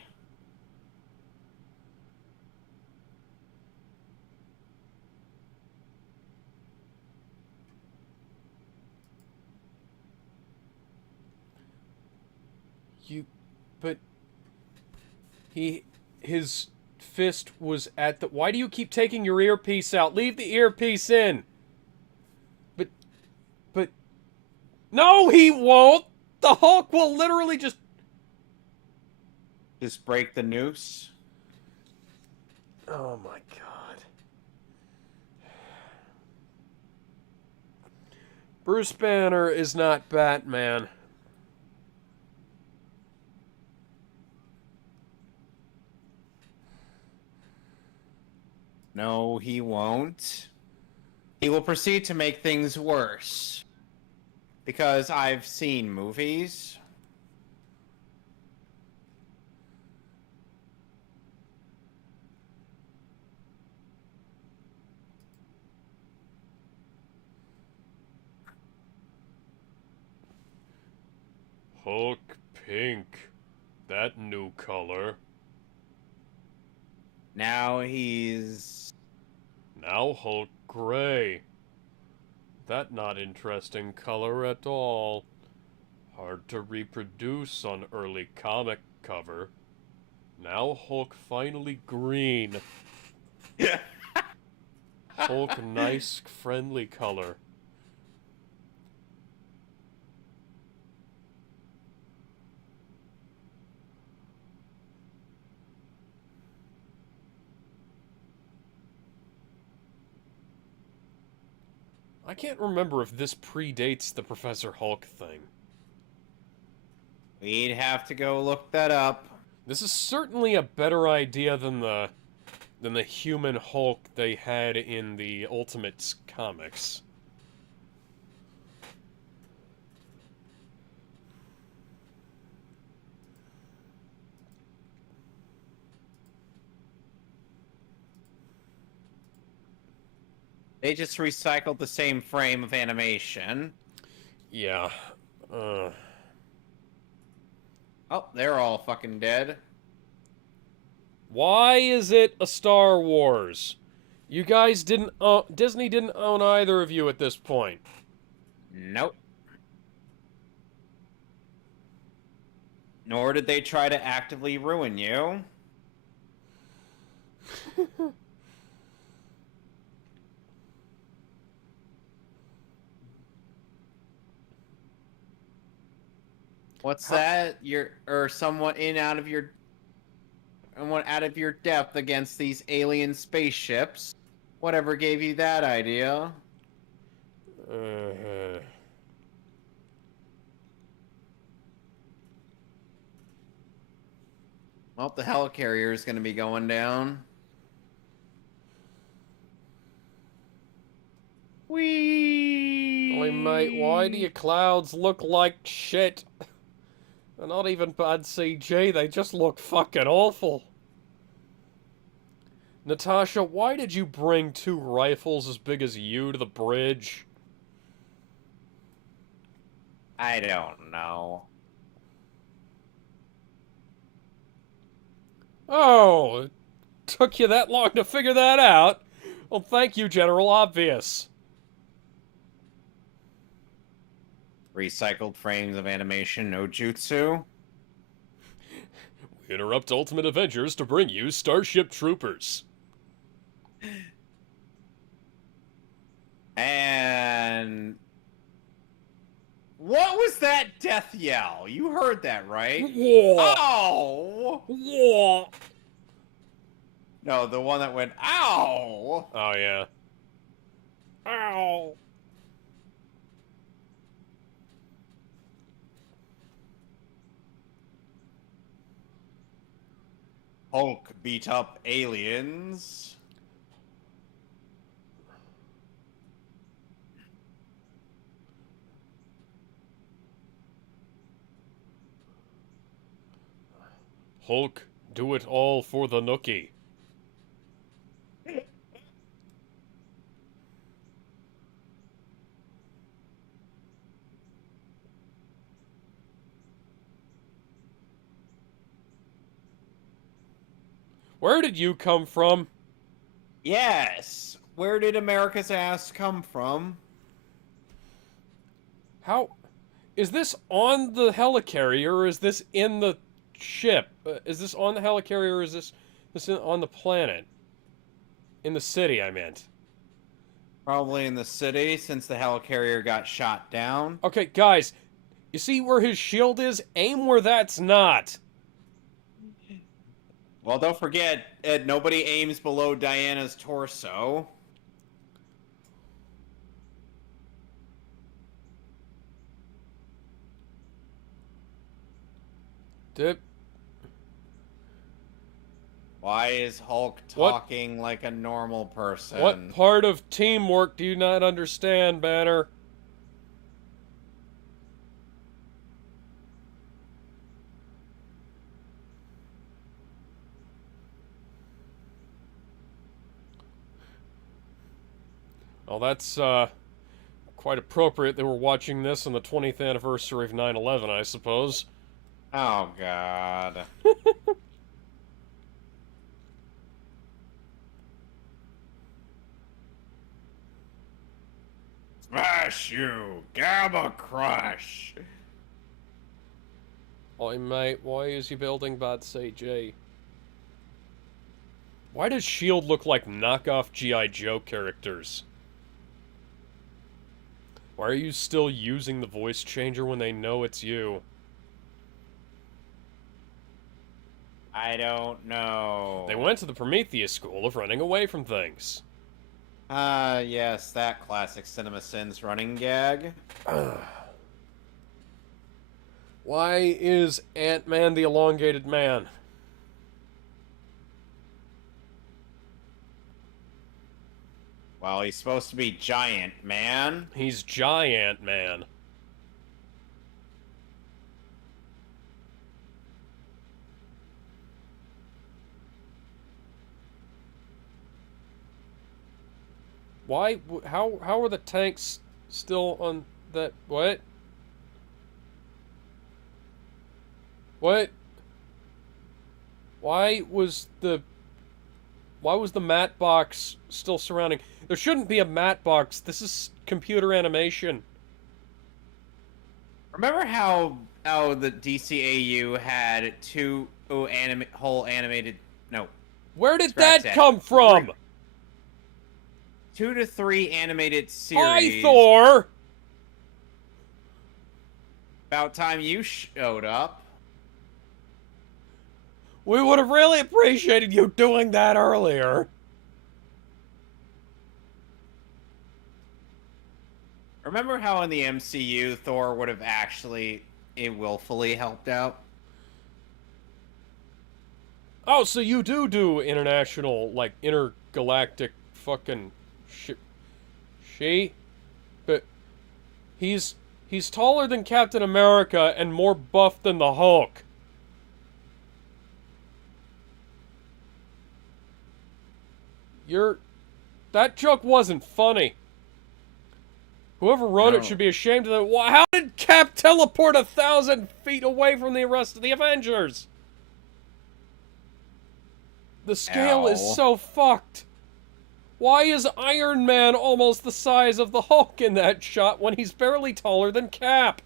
But... His fist was at the... Why do you keep taking your earpiece out? Leave the earpiece in! But... No, he won't! The Hulk will literally just break the noose. Oh my God. Bruce Banner is not Batman. No, he won't. He will proceed to make things worse. Because I've seen movies. Hulk pink. That new color. Now he's... Now Hulk gray. That not interesting color at all. Hard to reproduce on early comic cover. Now Hulk finally green. Hulk nice friendly color. I can't remember if this predates the Professor Hulk thing. We'd have to go look that up. This is certainly a better idea than the human Hulk they had in the Ultimates comics. They just recycled the same frame of animation. Yeah. Oh, they're all fucking dead. Why is it a Star Wars? You guys didn't Disney didn't own either of you at this point. Nope. Nor did they try to actively ruin you. What's that? You're somewhat out of your depth against these alien spaceships. Whatever gave you that idea? Well, the helicarrier is going to be going down. Whee! Holy mate, why do your clouds look like shit? They're not even bad CG, they just look fucking awful. Natasha, why did you bring 2 rifles as big as you to the bridge? I don't know. Oh, it took you that long to figure that out? Well, thank you, General Obvious. Recycled frames of animation, no jutsu. We interrupt Ultimate Avengers to bring you Starship Troopers. And what was that death yell? You heard that, right? Whoa! Oh! Whoa! No, the one that went, ow! Oh, yeah. Ow! Hulk beat up aliens. Hulk, do it all for the nookie. Where did you come from? Yes. Where did America's ass come from? How... Is this on the helicarrier, or is this in the ship? Is this on the helicarrier, or is this on the planet? In the city, I meant. Probably in the city, since the helicarrier got shot down. Okay, guys, you see where his shield is? Aim where that's not. Well, don't forget, Ed, nobody aims below Diana's torso. Dip. Why is Hulk talking like a normal person? What part of teamwork do you not understand, Banner? Well, that's, Quite appropriate they were watching this on the 20th anniversary of 9/11, I suppose. Oh, God. Smash you! Gamma Crush! Oi, mate, why is you building bad CG? Why does S.H.I.E.L.D. look like knockoff G.I. Joe characters? Why are you still using the voice changer when they know it's you? I don't know. They went to the Prometheus school of running away from things. Yes, that classic CinemaSins running gag. Why is Ant-Man the elongated man? Well, he's supposed to be giant, man. He's Giant Man. Why? How are the tanks still on that? What? What? Why was the matte box still surrounding? There shouldn't be a matte box. This is computer animation. Remember how the DCAU had two whole animated Where did Scratch that that. come from? 2 to 3 animated series. Hi, Thor! About time you showed up. We would have really appreciated you doing that earlier. Remember how in the MCU Thor would have actually willfully helped out? Oh, so you do international, like, intergalactic fucking But he's taller than Captain America and more buff than the Hulk. That joke wasn't funny. Whoever wrote it should be ashamed of that. How did Cap teleport 1,000 feet away from the rest of the Avengers? The scale is so fucked. Why is Iron Man almost the size of the Hulk in that shot when he's barely taller than Cap?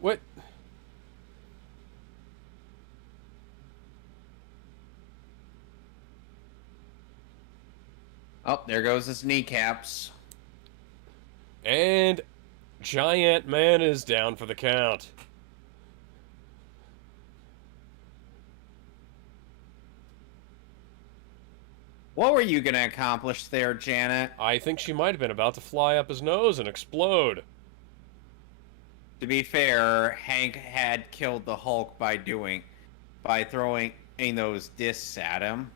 What? Oh, there goes his kneecaps. And Giant Man is down for the count. What were you gonna accomplish there, Janet? I think she might have been about to fly up his nose and explode. To be fair, Hank had killed the Hulk by throwing those discs at him.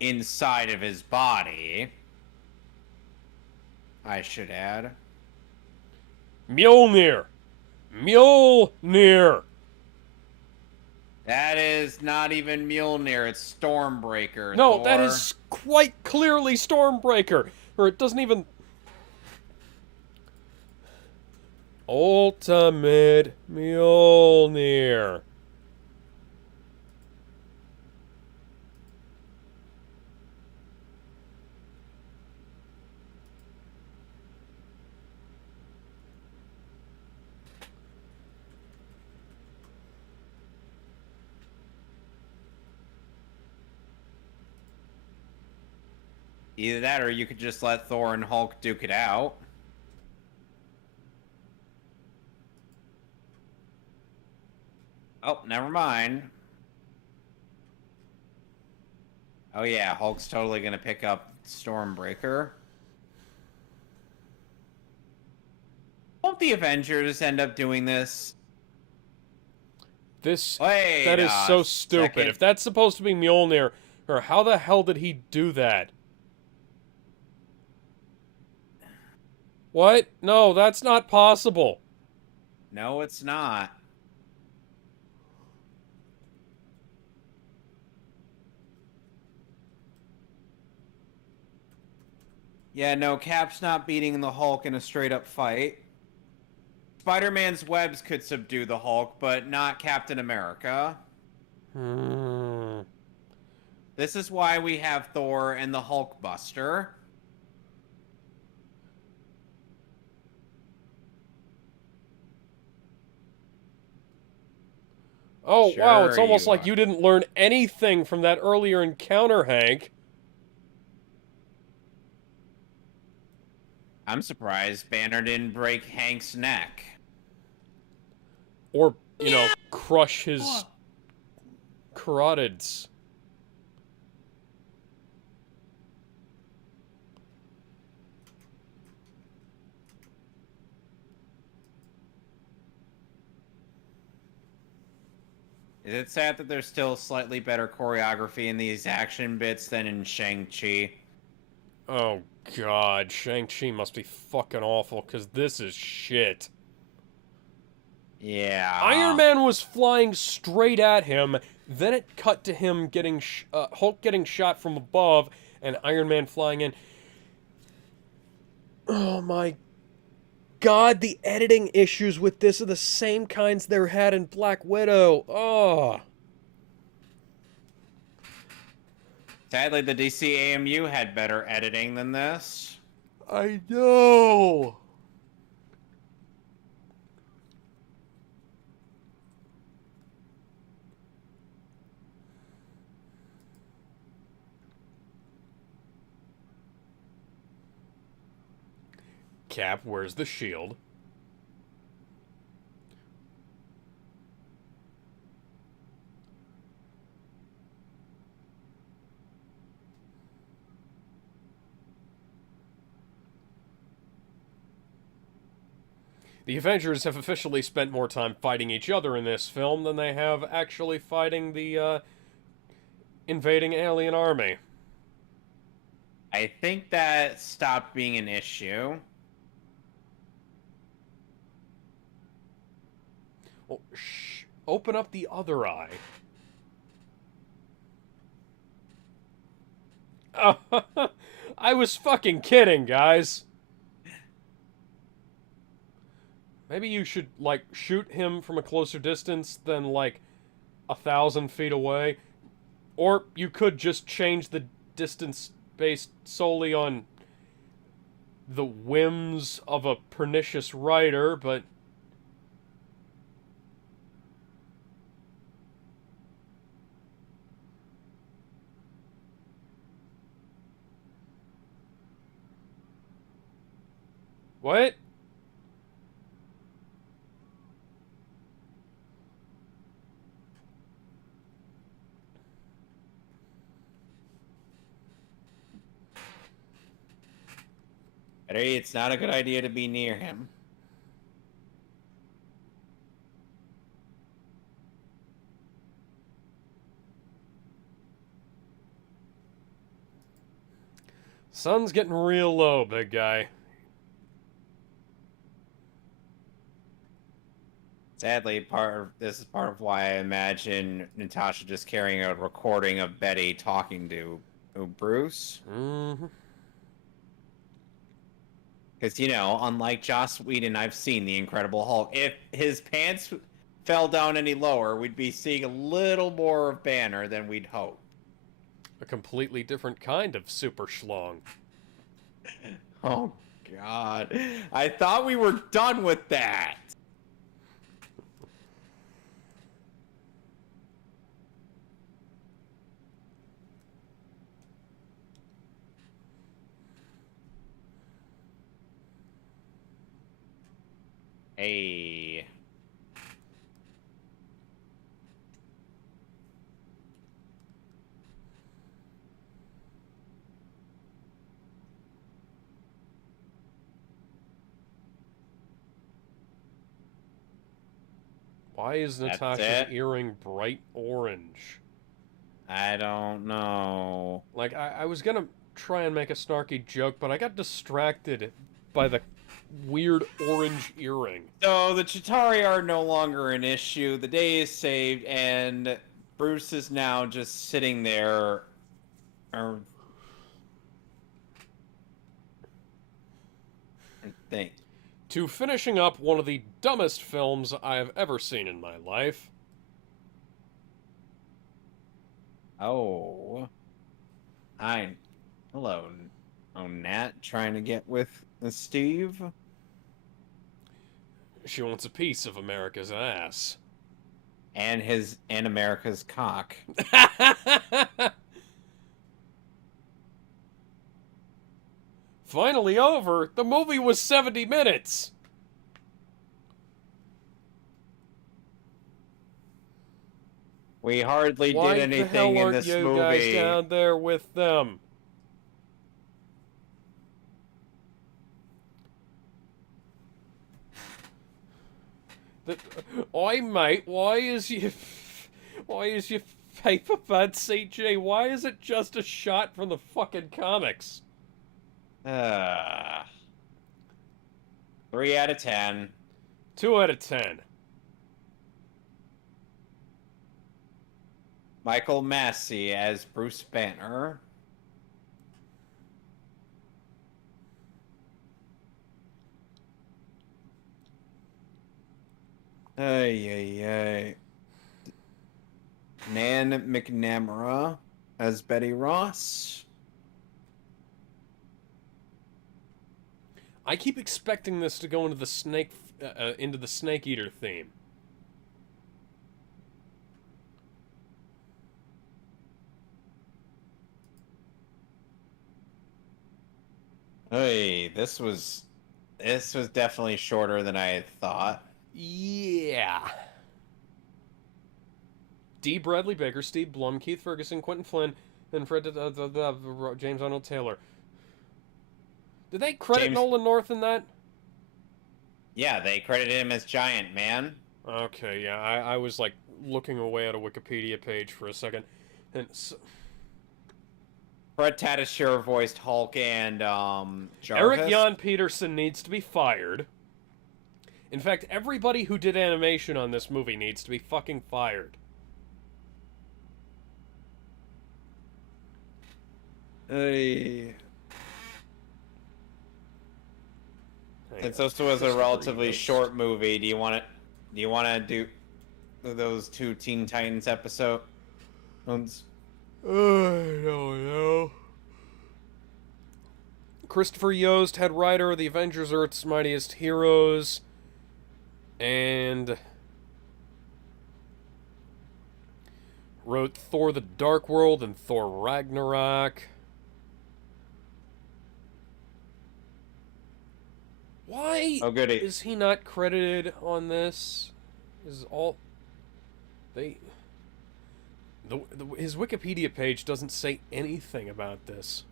Inside of his body, I should add. Mjolnir! Mjolnir! That is not even Mjolnir, it's Stormbreaker. No, Thor. that is quite clearly Stormbreaker. Or it doesn't even... Ultimate Mjolnir. Either that or you could just let Thor and Hulk duke it out. Oh, never mind. Oh yeah, Hulk's totally gonna pick up Stormbreaker. Won't the Avengers end up doing this? That is so stupid. Second. If that's supposed to be Mjolnir, or how the hell did he do that? What? No, that's not possible. No, it's not. Yeah, no, Cap's not beating the Hulk in a straight-up fight. Spider-Man's webs could subdue the Hulk, but not Captain America. Hmm. This is why we have Thor and the Hulkbuster. Oh, wow, it's Sure almost you like are. you didn't learn anything from that earlier encounter, Hank. I'm surprised Banner didn't break Hank's neck. Or, crush his carotids. Is it sad that there's still slightly better choreography in these action bits than in Shang-Chi? Oh, God, Shang-Chi must be fucking awful, because this is shit. Yeah. Iron Man was flying straight at him, then it cut to him getting, Hulk getting shot from above, and Iron Man flying in. Oh my God, the editing issues with this are the same kinds they had in Black Widow. Oh. Sadly, the DC AMU had better editing than this. I know. Cap wears the shield. The Avengers have officially spent more time fighting each other in this film than they have actually fighting the invading alien army. I think that stopped being an issue. Well, shh. Open up the other eye. I was fucking kidding, guys. Maybe you should, like, shoot him from a closer distance than, like, 1,000 feet away. Or you could just change the distance based solely on the whims of a pernicious writer, but... What? Eddie, it's not a good idea to be near him. Sun's getting real low, big guy. Sadly, this is part of why I imagine Natasha just carrying a recording of Betty talking to Bruce. Mm-hmm. Because, unlike Joss Whedon, I've seen The Incredible Hulk. If his pants fell down any lower, we'd be seeing a little more of Banner than we'd hope. A completely different kind of super schlong. Oh, God. I thought we were done with that. Hey. Why is That's Natasha's it? earring bright orange? I don't know. Like, I was gonna try and make a snarky joke, but I got distracted by the weird orange earring. So the Chitauri are no longer an issue. The day is saved, and Bruce is now just sitting there. Thing. to finishing up one of the dumbest films I have ever seen in my life. Oh. Hi. Hello. Oh, Nat, trying to get with Steve? She wants a piece of America's ass. And America's cock. Finally over. The movie was 70 minutes. We hardly Why did the hell anything in aren't this you movie. guys down there with them? Oi, mate, why is your paper pad CG? Why is it just a shot from the fucking comics? 3 out of 10. 2 out of 10. Michael Massey as Bruce Banner. Ay. Nan McNamara as Betty Ross. I keep expecting this to go into the snake eater theme. Hey, this was definitely shorter than I had thought. Yeah. D. Bradley Baker, Steve Blum, Keith Ferguson, Quentin Flynn, and James Arnold Taylor. Did they credit Nolan North in that? Yeah, they credited him as Giant Man. Okay, yeah, I was like looking away at a Wikipedia page for a second, and Fred Tatasciore voiced Hulk and Jarvis. Eric Jan Peterson needs to be fired. In fact, everybody who did animation on this movie needs to be fucking fired. Hey. Since this was a relatively short movie, do you want to do those 2 Teen Titans episodes? I don't know. Christopher Yost, head writer of the Avengers Earth's Mightiest Heroes, and wrote Thor the Dark World and Thor Ragnarok. Why is he not credited on this? His Wikipedia page doesn't say anything about this.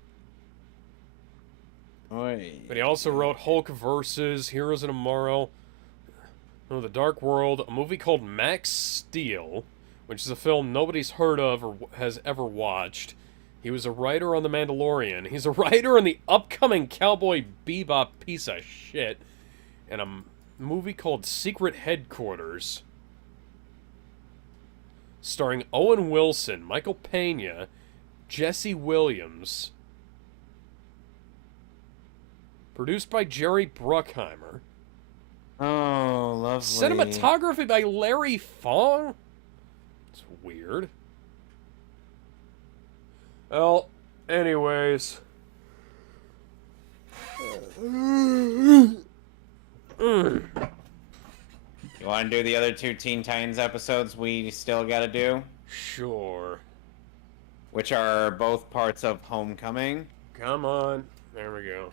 Oy. But he also wrote Hulk vs. Heroes of Tomorrow, The Dark World, a movie called Max Steel, which is a film nobody's heard of or has ever watched. He was a writer on The Mandalorian. He's a writer on the upcoming Cowboy Bebop piece of shit. And a movie called Secret Headquarters, starring Owen Wilson, Michael Pena, Jesse Williams. Produced by Jerry Bruckheimer. Oh, lovely. Cinematography by Larry Fong? It's weird. Well, anyways. You want to do the other 2 Teen Titans episodes we still got to do? Sure. Which are both parts of Homecoming. Come on. There we go.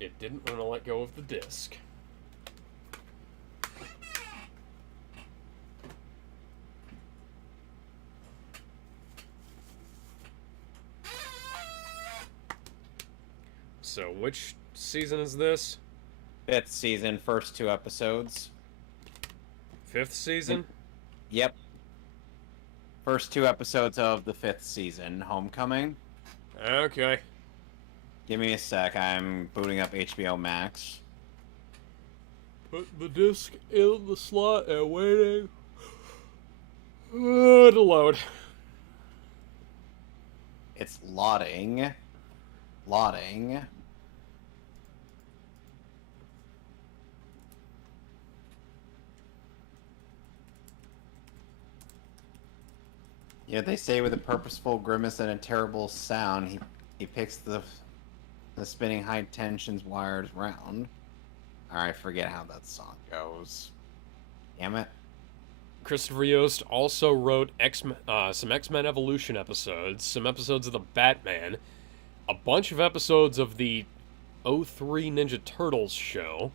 It didn't want to let go of the disc. So, which season is this? 5th season, first 2 episodes. 5th season? Yep. First 2 episodes of the 5th season, Homecoming. Okay. Give me a sec, I'm booting up HBO Max. Put the disc in the slot and waiting to load. It's loading. Loading. Yeah, they say with a purposeful grimace and a terrible sound, he picks the spinning high tensions wires round. I forget how that song goes. Damn it. Christopher Yost also wrote some X-Men Evolution episodes, some episodes of the Batman, a bunch of episodes of the '03 Ninja Turtles show.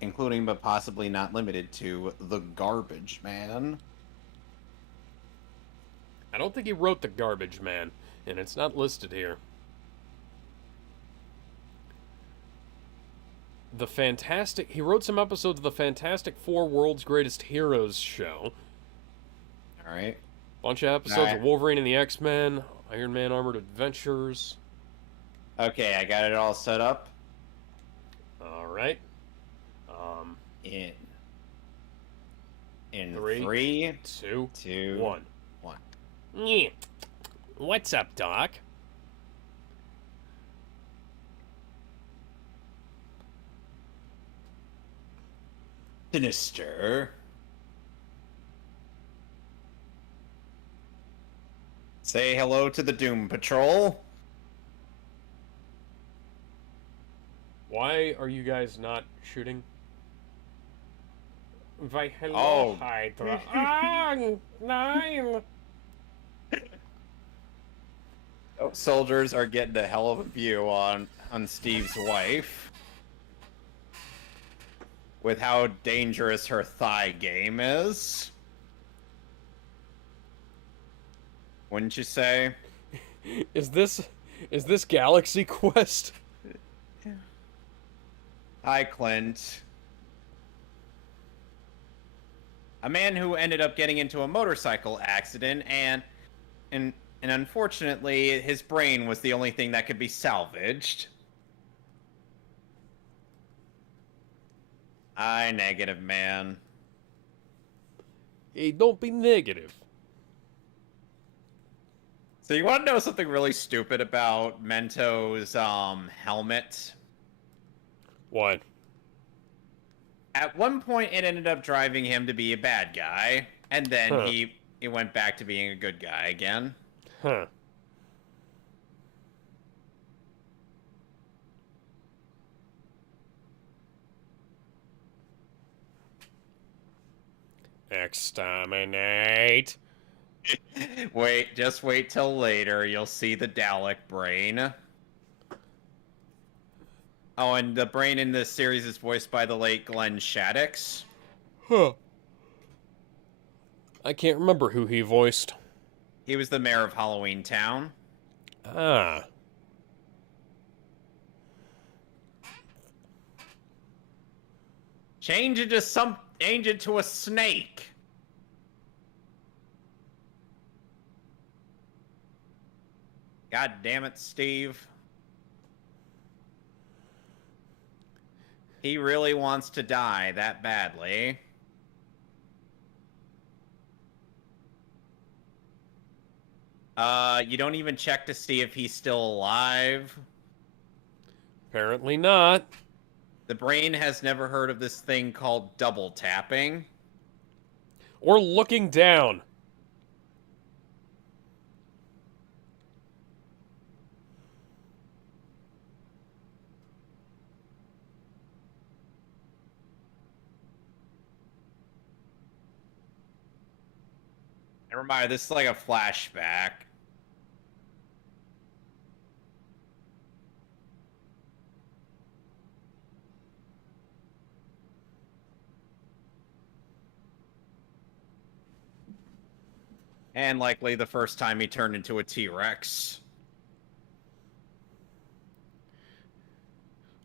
Including but possibly not limited to The Garbage Man. I don't think he wrote The Garbage Man, and it's not listed here. He wrote some episodes of the Fantastic Four World's Greatest Heroes show. Alright. Bunch of episodes of Wolverine and the X-Men, Iron Man Armored Adventures. Okay, I got it all set up. Alright. In three, two, one. Yeah. What's up, Doc? Sinister. Say hello to the Doom Patrol. Why are you guys not shooting? Why, hello, Oh. Hydra. Nine. Soldiers are getting a hell of a view on Steve's wife. With how dangerous her thigh game is. Wouldn't you say? Is this Galaxy Quest? Hi, Clint. A man who ended up getting into a motorcycle accident and unfortunately his brain was the only thing that could be salvaged. Aye, negative, man. Hey, don't be negative. So you want to know something really stupid about Mento's helmet? What? At one point, it ended up driving him to be a bad guy, and then he went back to being a good guy again. Huh. Exterminate. Just wait till later. You'll see the Dalek brain. Oh, and the brain in this series is voiced by the late Glenn Shaddix. Huh. I can't remember who he voiced. He was the mayor of Halloween Town. Ah. Change it to a snake. God damn it, Steve. He really wants to die that badly. You don't even check to see if he's still alive. Apparently not. The brain has never heard of this thing called double tapping. Or looking down. Never mind, this is like a flashback. And likely the first time he turned into a T-Rex.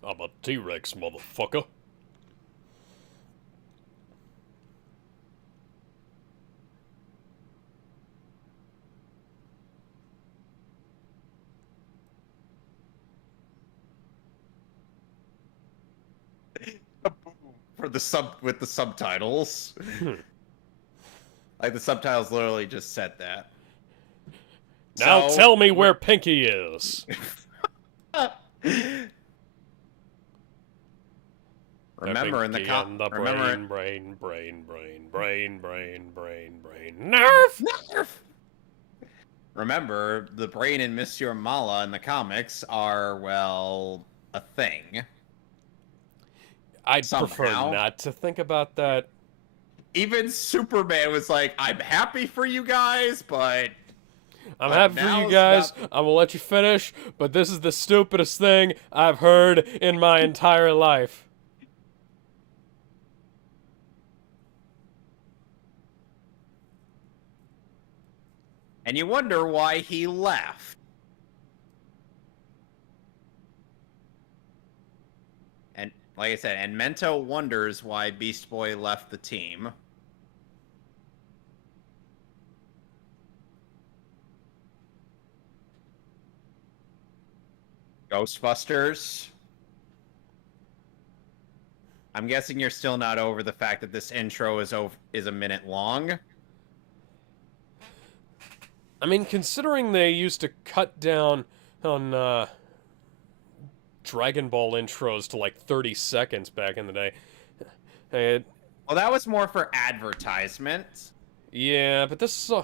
I'm a T-Rex, motherfucker. With the subtitles. Like the subtitles literally just said that. Now tell me where Pinky is. Remember in the pinky com- and the remember brain, Nerf! Nerf! Remember, the Brain and Monsieur Mala in the comics are, well, a thing. I'd prefer Somehow. not to think about that. Even Superman was like, I'm happy for you guys, but I'm happy for you now's guys. not- I'm gonna let you finish, but this is the stupidest thing I've heard in my entire life. And you wonder why he left. And like I said, and Mento wonders why Beast Boy left the team. Ghostbusters. I'm guessing you're still not over the fact that this intro is a minute long. I mean, considering they used to cut down on Dragon Ball intros to like 30 seconds back in the day. Well, that was more for advertisement. Yeah, but this is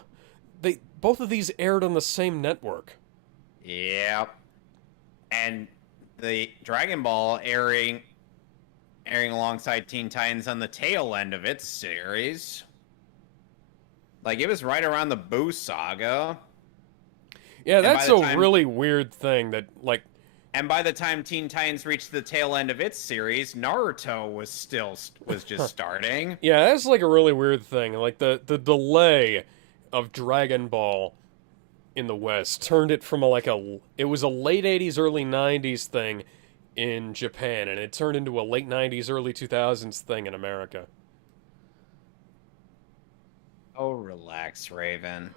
both of these aired on the same network. Yep. And the Dragon Ball airing alongside Teen Titans on the tail end of its series. Like, it was right around the Boo saga. Yeah, that's a really weird thing that, like... And by the time Teen Titans reached the tail end of its series, Naruto was just starting. Yeah, that's like a really weird thing. Like, the delay of Dragon Ball in the West turned it from it was a late 80s, early 90s thing in Japan, and it turned into a late 90s, early 2000s thing in America. Oh, relax, Raven.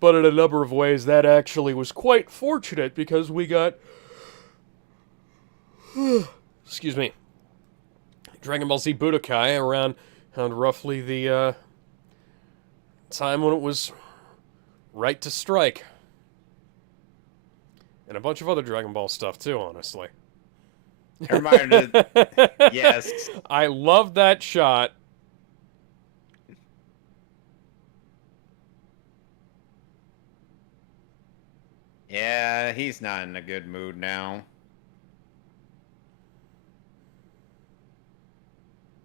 But in a number of ways, that actually was quite fortunate because we got... excuse me. Dragon Ball Z Budokai around roughly the time when it was right to strike. And a bunch of other Dragon Ball stuff too, honestly. Yes. I love that shot. Yeah, he's not in a good mood now.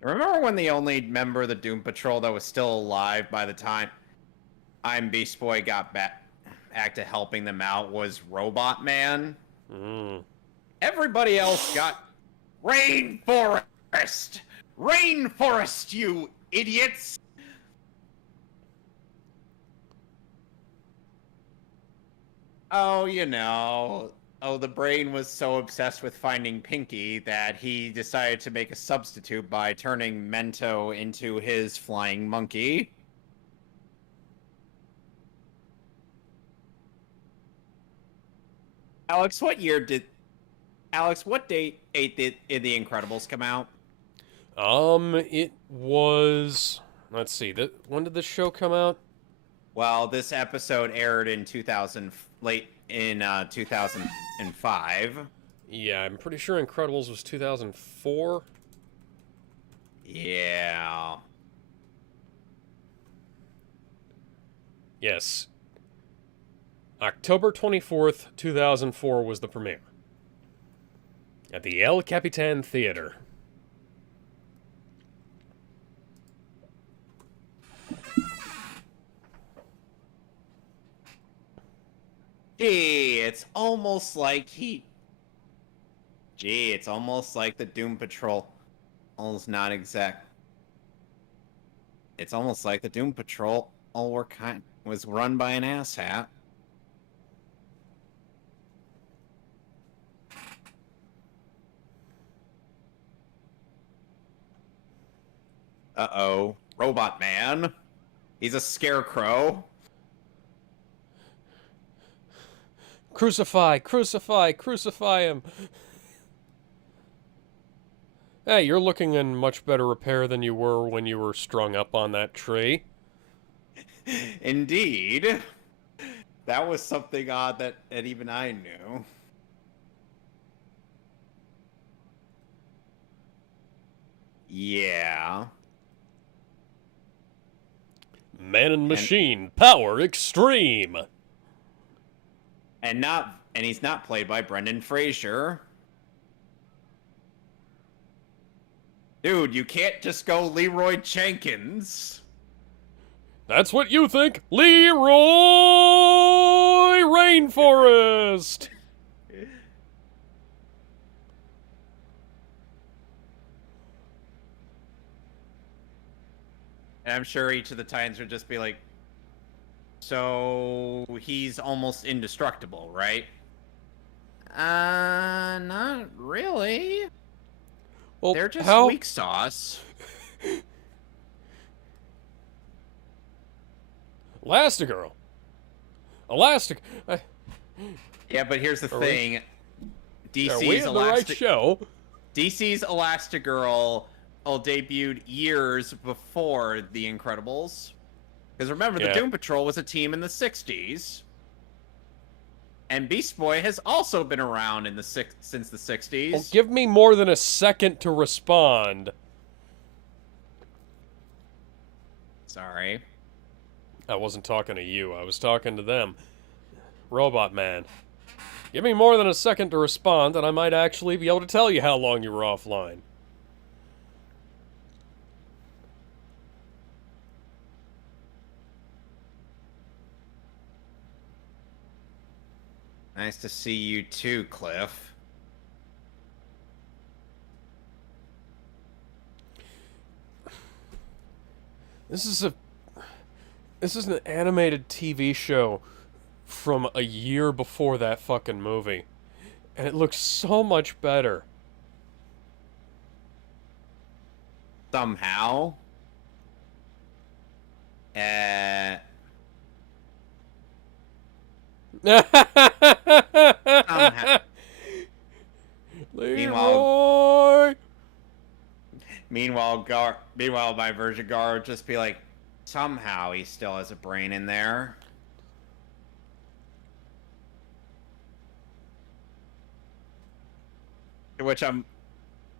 Remember when the only member of the Doom Patrol that was still alive by the time Beast Boy got back to helping them out was Robot Man? Everybody else got Rainforest! Rainforest, you idiots! Oh, the Brain was so obsessed with finding Pinky that he decided to make a substitute by turning Mento into his flying monkey. Alex, what date did The Incredibles come out? It was... Let's see, when did this show come out? Well, this episode aired in 2005. Yeah, I'm pretty sure Incredibles was 2004. Yeah. Yes. October 24th, 2004 was the premiere. At the El Capitan Theater. Gee, it's almost like the Doom Patrol. It's almost like the Doom Patrol was run by an asshat. Uh-oh. Robot Man. He's a scarecrow. Crucify, crucify, crucify him. Hey, you're looking in much better repair than you were when you were strung up on that tree. Indeed. That was something odd that even I knew. Yeah. Man and Machine, Power Extreme. And he's not played by Brendan Fraser. Dude, you can't just go Leroy Jenkins. That's what you think, Leroy Rainforest. And I'm sure each of the Titans would just be like, so he's almost indestructible, right? Not really. Well, They're just how? weak sauce. Elastigirl. Yeah, but here's the Are we- thing. Are we in the right show? DC's Elastigirl debuted years before The Incredibles. Because remember, the Doom Patrol was a team in the 60s. And Beast Boy has also been around since the 60s. Well, give me more than a second to respond. Sorry. I wasn't talking to you. I was talking to them. Robot Man. Give me more than a second to respond, and I might actually be able to tell you how long you were offline. Nice to see you too, Cliff. This is an animated TV show from a year before that fucking movie. And it looks so much better. Somehow. Somehow. Leroy! Meanwhile, my version Gar would just be like, somehow he still has a brain in there.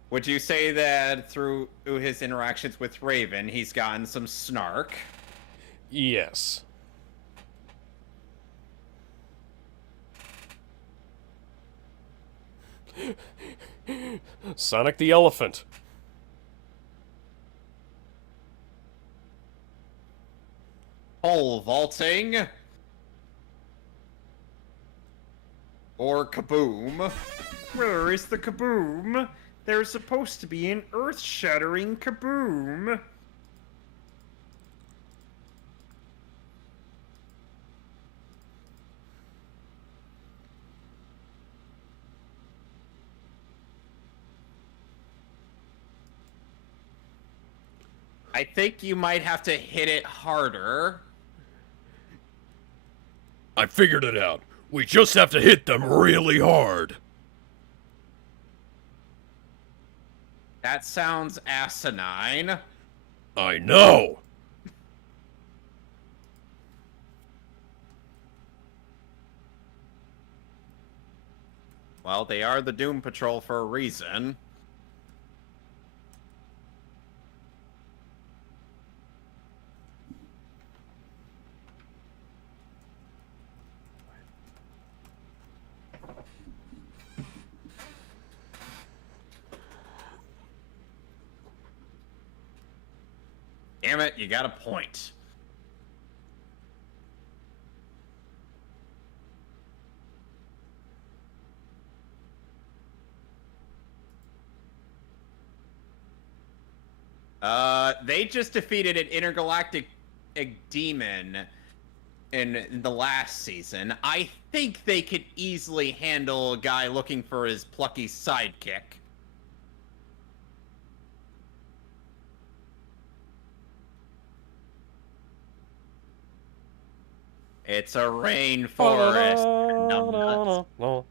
Would you say that through his interactions with Raven, he's gotten some snark? Yes. Sonic the Elephant. Pole vaulting. Or kaboom. Where is the kaboom? There's supposed to be an earth-shattering kaboom. I think you might have to hit it harder. I figured it out. We just have to hit them really hard. That sounds asinine. I know. Well, they are the Doom Patrol for a reason. Damn it, you got a point. They just defeated an intergalactic demon in the last season. I think they could easily handle a guy looking for his plucky sidekick. It's a rainforest. Numbnuts.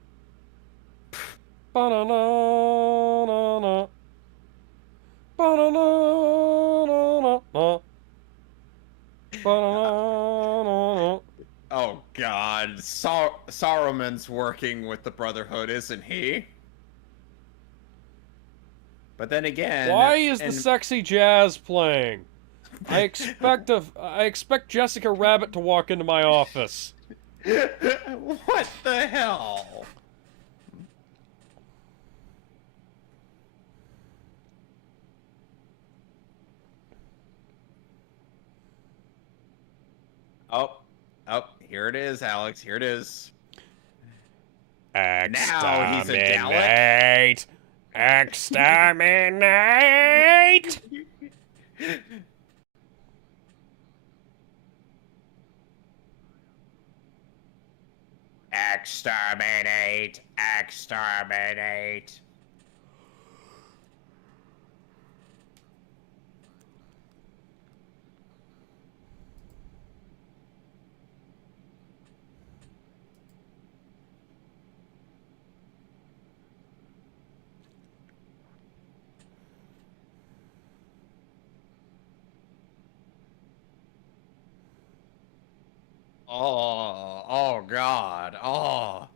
Oh God, Saruman's working with the Brotherhood, isn't he? But then again, Why is the and sexy jazz playing? I expect Jessica Rabbit to walk into my office. what the hell? Oh, oh, here it is, Alex. Here it is. Now he's a Dalek. Exterminate! Exterminate! Exterminate! Oh God. Oh.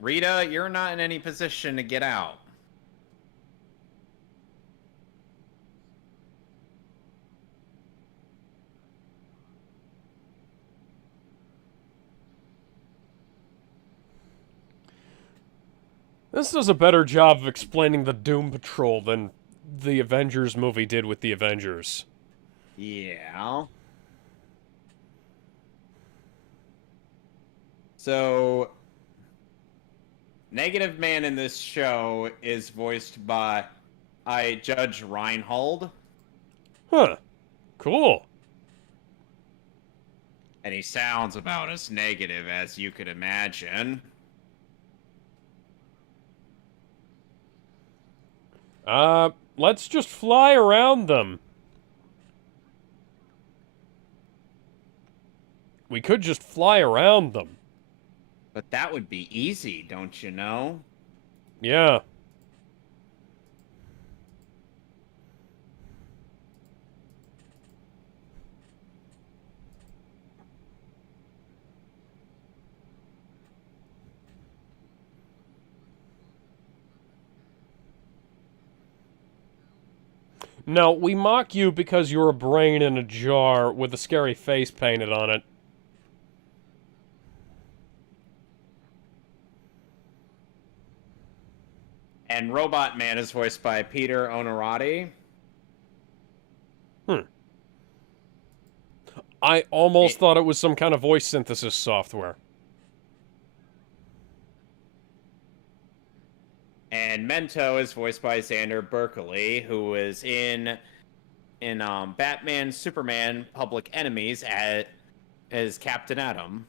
Rita, you're not in any position to get out. This does a better job of explaining the Doom Patrol than the Avengers movie did with the Avengers. Yeah. So, Negative Man in this show is voiced by Judge Reinhold. Huh. Cool. And he sounds about as negative as you could imagine. Let's just fly around them. We could just fly around them. But that would be easy, don't you know? Yeah. No, we mock you because you're a brain in a jar with a scary face painted on it. And Robot Man is voiced by Peter Onorati. I almost thought it was some kind of voice synthesis software. And Mento is voiced by Xander Berkeley, who is in Batman, Superman, Public Enemies as Captain Atom.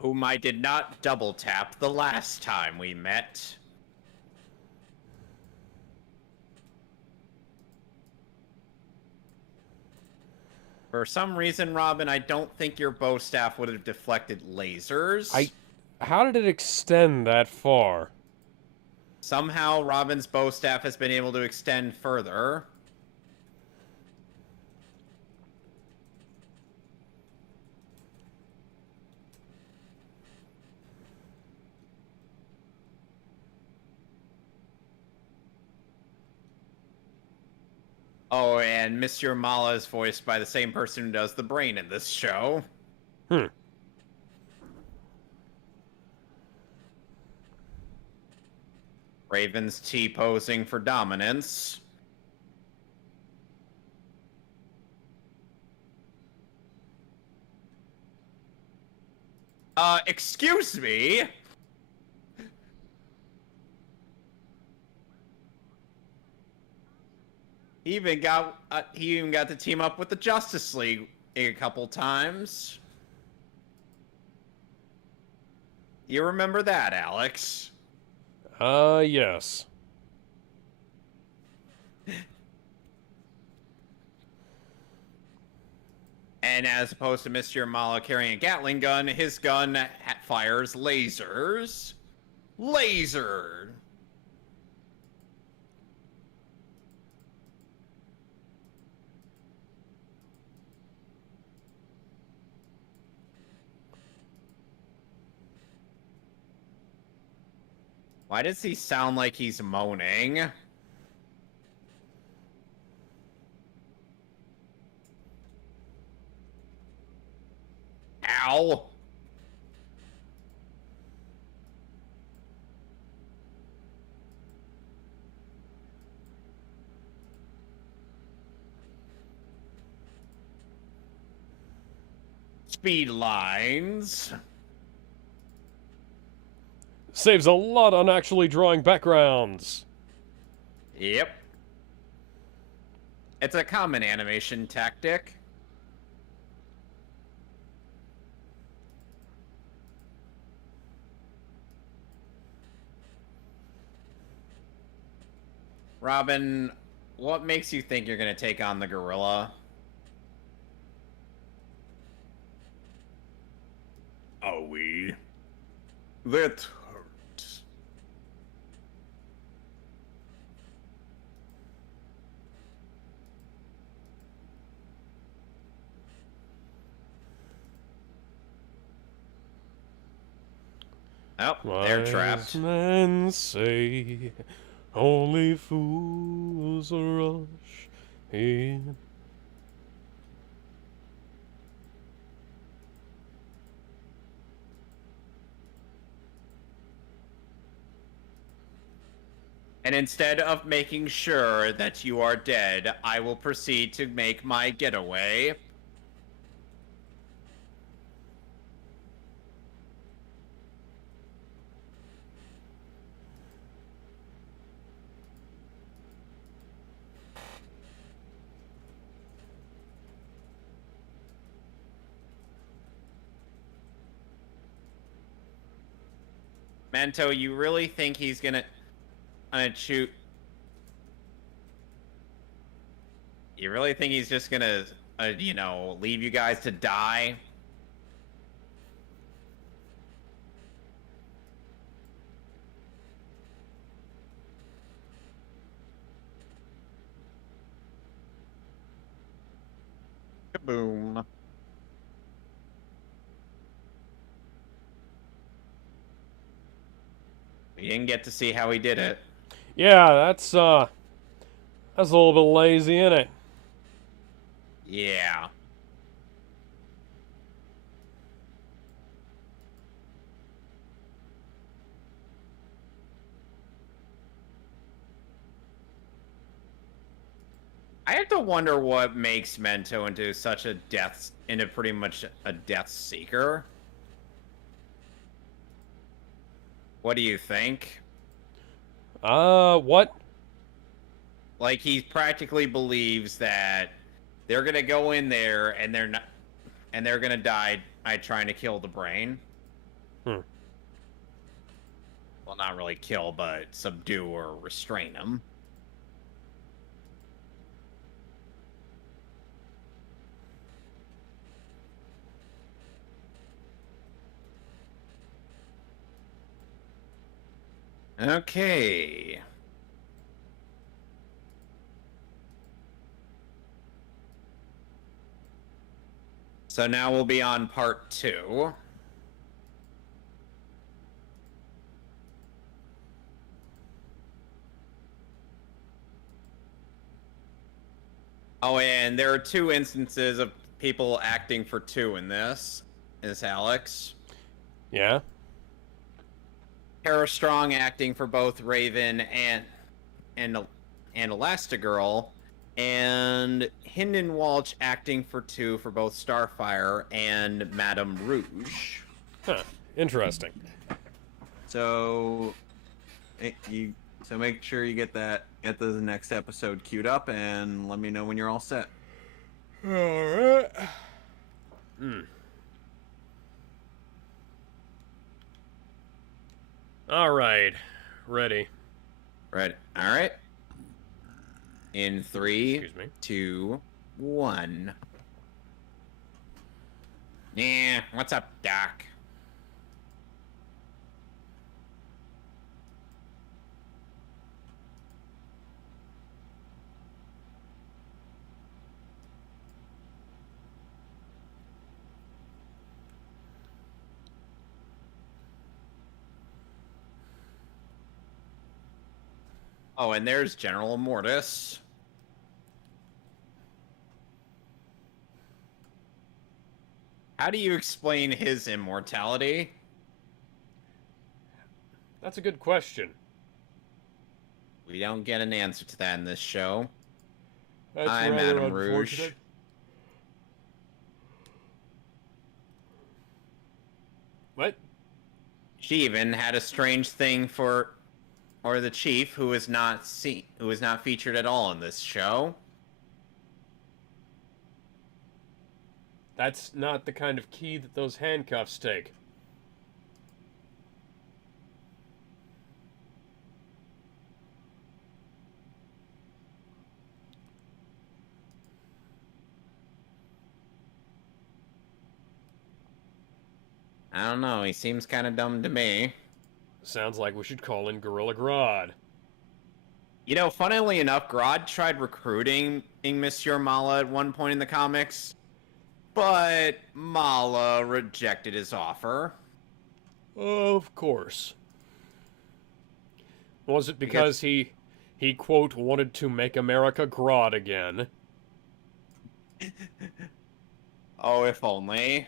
Whom I did not double tap the last time we met. For some reason, Robin, I don't think your bow staff would have deflected lasers. How did it extend that far? Somehow, Robin's bow staff has been able to extend further. Oh, and Mr. Mala is voiced by the same person who does the brain in this show. Raven's T-posing for dominance. Excuse me? He even got to team up with the Justice League a couple times. You remember that, Alex? Yes. And as opposed to Mr. Mala carrying a Gatling gun, his gun fires lasers. Laser! Why does he sound like he's moaning? Ow! Speed lines. Saves a lot on actually drawing backgrounds. Yep. It's a common animation tactic. Robin, what makes you think you're going to take on the gorilla? Are we? That hurts. Oh, they're Wise trapped. men say only fools rush in. And instead of making sure that you are dead, I will proceed to make my getaway. Mento, you really think he's gonna shoot? You really think he's just gonna, leave you guys to die? Kaboom. We didn't get to see how he did it. Yeah, that's a little bit lazy, isn't it? Yeah. I have to wonder what makes Mento into pretty much a death seeker. What do you think? What? Like, he practically believes that they're gonna go in there and they're gonna die by trying to kill the brain. Hmm. Well, not really kill, but subdue or restrain him. Okay. So now we'll be on part 2. Oh, and there are 2 instances of people acting for 2 in this. Is Alex. Yeah. Tara Strong acting for both Raven and Elastigirl, and Hynden Walsh acting for 2 for both Starfire and Madame Rouge. Huh. Interesting. So, make sure you get the next episode queued up, and let me know when you're all set. All right. All right. Ready. Right. All right. In 3, Excuse me. 2, 1. Yeah, what's up, Doc? Oh, and there's General Immortus. How do you explain his immortality? That's a good question. We don't get an answer to that in this show. That's I'm rather Madame Rouge. unfortunate. What? She even had a strange thing for, or the chief, who is not featured at all in this show. That's not the kind of key that those handcuffs take. I don't know. He seems kind of dumb to me. Sounds like we should call in Gorilla Grodd. You know, funnily enough, Grodd tried recruiting Monsieur Mala at one point in the comics, but Mala rejected his offer. Of course. Was it because he quote, wanted to make America Grodd again? Oh, if only.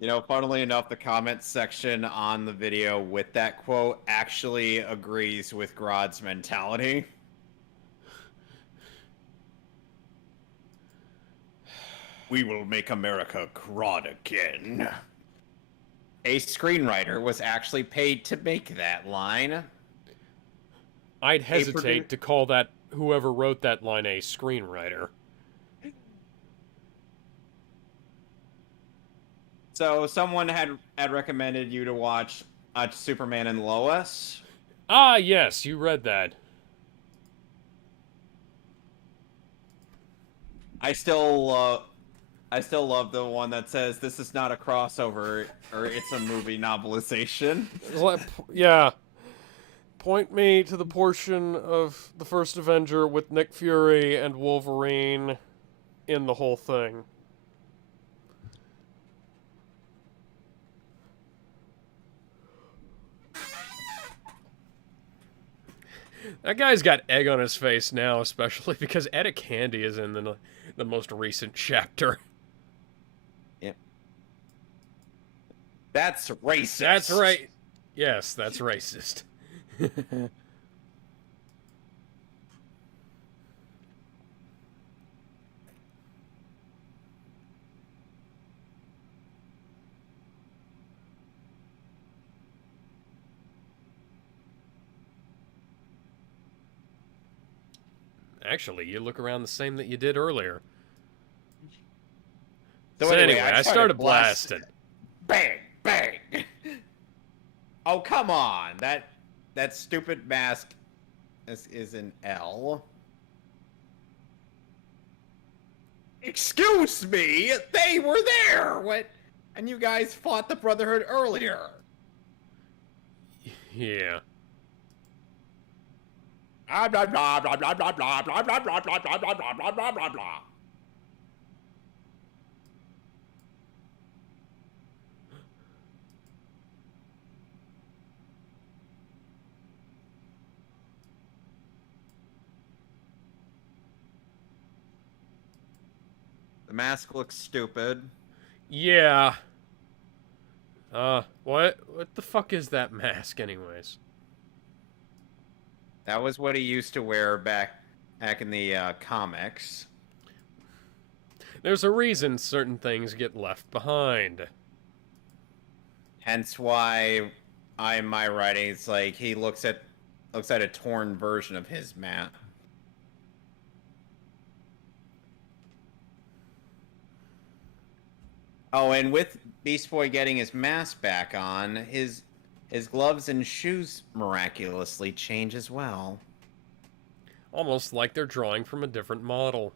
You know, funnily enough, the comment section on the video with that quote actually agrees with Grodd's mentality. We will make America Grodd again. A screenwriter was actually paid to make that line. I'd hesitate to call that whoever wrote that line a screenwriter. So someone had recommended you to watch Superman and Lois. Ah, yes, you read that. I still love the one that says this is not a crossover or it's a movie novelization. Yeah. Point me to the portion of the first Avenger with Nick Fury and Wolverine in the whole thing. That guy's got egg on his face now, especially because Etta Candy is in the most recent chapter. Yep. That's racist. That's right. Yes, that's racist. Actually, you look around the same that you did earlier. So anyway, I started blasting. Bang, bang. Oh, come on. That stupid mask is an L. Excuse me, they were there. What? And you guys fought the Brotherhood earlier. Yeah. Blah blah blah blah blah blah blah blah blah blah blah blah blah blah blah blah blah. The mask looks stupid. Yeah. What the fuck is that mask anyways? That was what he used to wear back in the comics. There's a reason certain things get left behind. Hence why in my writing it's like he looks at a torn version of his map. Oh, and with Beast Boy getting his mask back on, his gloves and shoes miraculously change as well. Almost like they're drawing from a different model.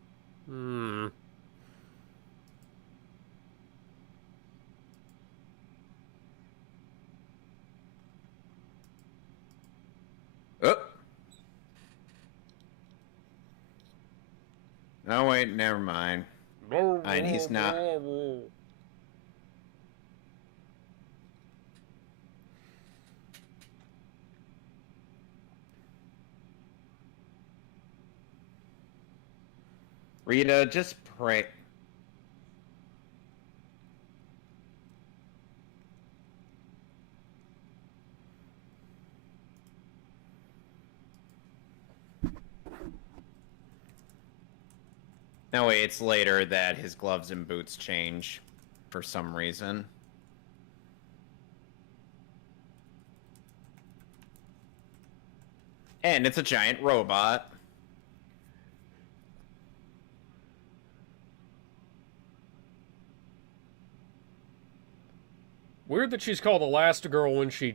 Oh. Oh wait, never mind. And he's not. Rita, just pray. No, wait, it's later that his gloves and boots change for some reason. And it's a giant robot. Weird that she's called Elastigirl when she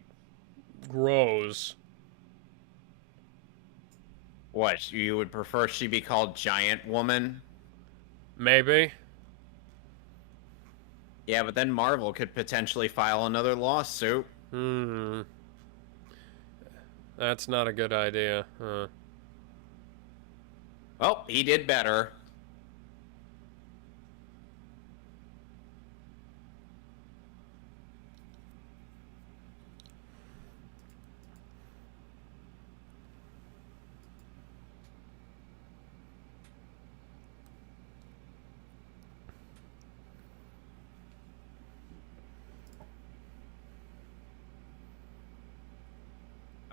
grows. What, you would prefer she be called Giant Woman? Maybe. Yeah, but then Marvel could potentially file another lawsuit. That's not a good idea. Well, he did better.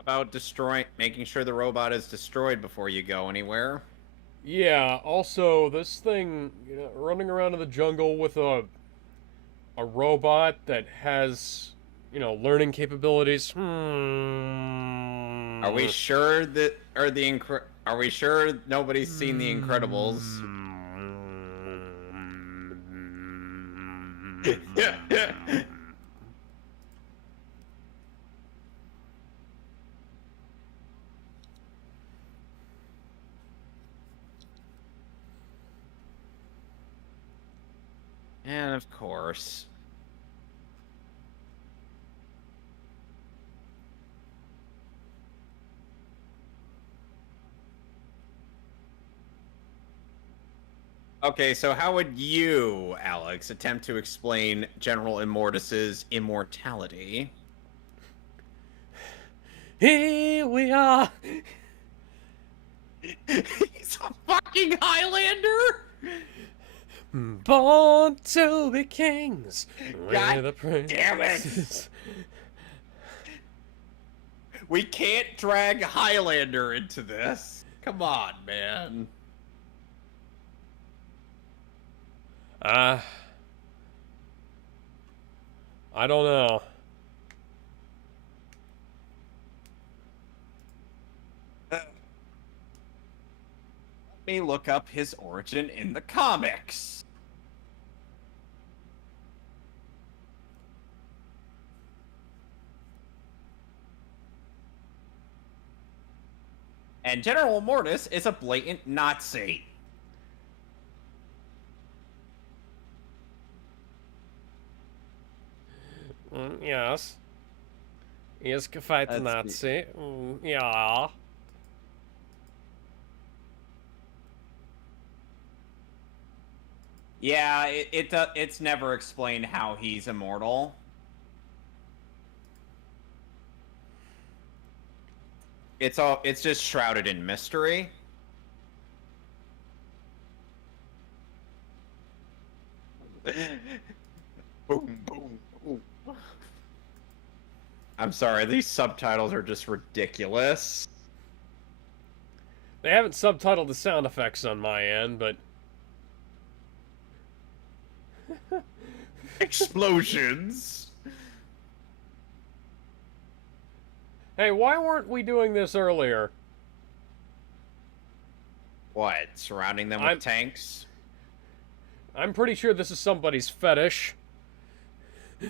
About making sure the robot is destroyed before you go anywhere. Yeah, also, this thing, running around in the jungle with a robot that has, learning capabilities. Are we sure that are we sure nobody's seen The Incredibles? And of course. Okay, so how would you, Alex, attempt to explain General Immortus's immortality? Here we are! He's a fucking Highlander! Born to be kings. God the damn it! We can't drag Highlander into this. Come on, man. I don't know. Let me look up his origin in the comics. And General Immortus is a blatant Nazi. Yes. Yes, fight the Nazi. Yeah. Yeah, it's never explained how he's immortal. It's just shrouded in mystery. Boom, boom, boom. I'm sorry, these subtitles are just ridiculous. They haven't subtitled the sound effects on my end, but... Explosions! Hey, why weren't we doing this earlier? What? Surrounding them with tanks? I'm pretty sure this is somebody's fetish.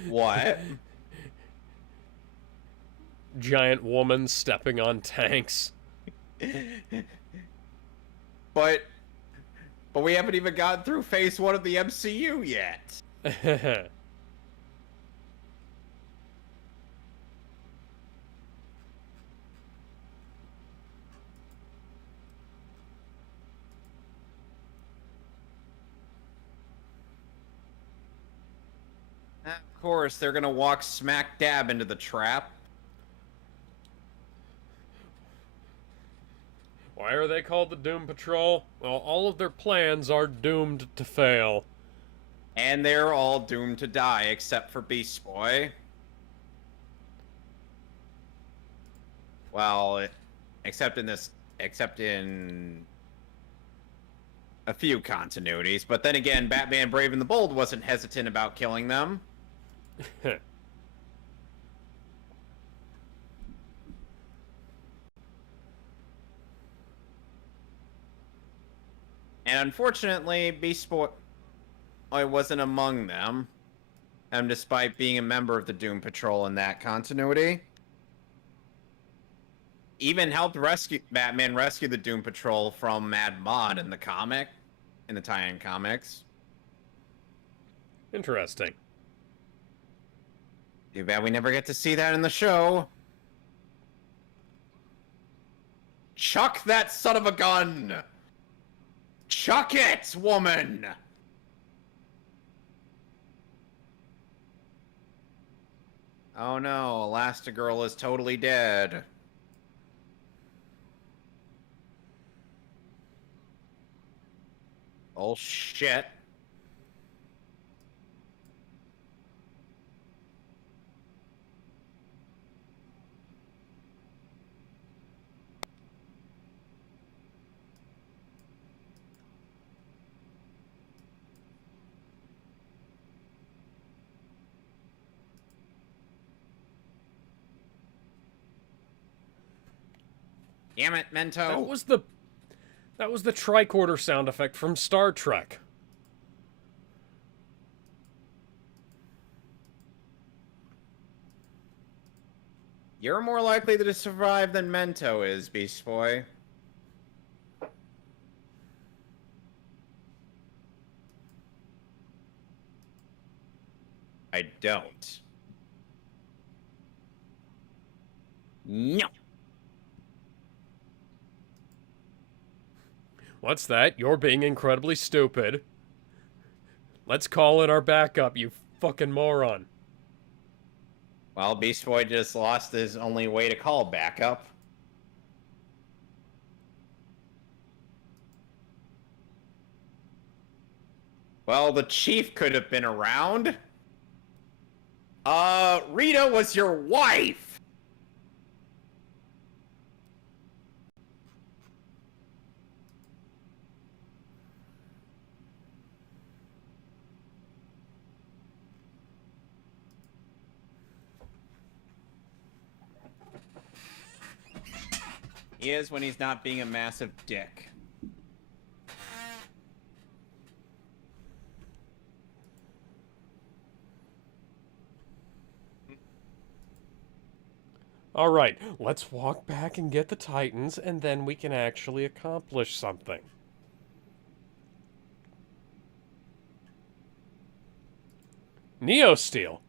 What? Giant woman stepping on tanks. But we haven't even gotten through phase 1 of the MCU yet. Of course, they're gonna walk smack dab into the trap. Why Why are they called the Doom Patrol? Well, all of their plans are doomed to fail. And they're all doomed to die, except for Beast Boy. Well, except in a few continuities. But then again, Batman Brave and the Bold wasn't hesitant about killing them. And unfortunately, Beast Boy wasn't among them. Despite being a member of the Doom Patrol in that continuity. Even helped Batman rescue the Doom Patrol from Mad Mod in the tie-in comics. Interesting. Too bad we never get to see that in the show. Chuck that son of a gun! Chuck it, woman! Oh no, Elastigirl is totally dead. Oh shit. Damn it, Mento. That was the tricorder sound effect from Star Trek. You're more likely to survive than Mento is, Beast Boy. I don't. No. What's that? You're being incredibly stupid. Let's call in our backup, you fucking moron. Well, Beast Boy just lost his only way to call backup. Well, the chief could have been around. Rita was your wife! He is when he's not being a massive dick. Alright, let's walk back and get the Titans, and then we can actually accomplish something. Neo Steel?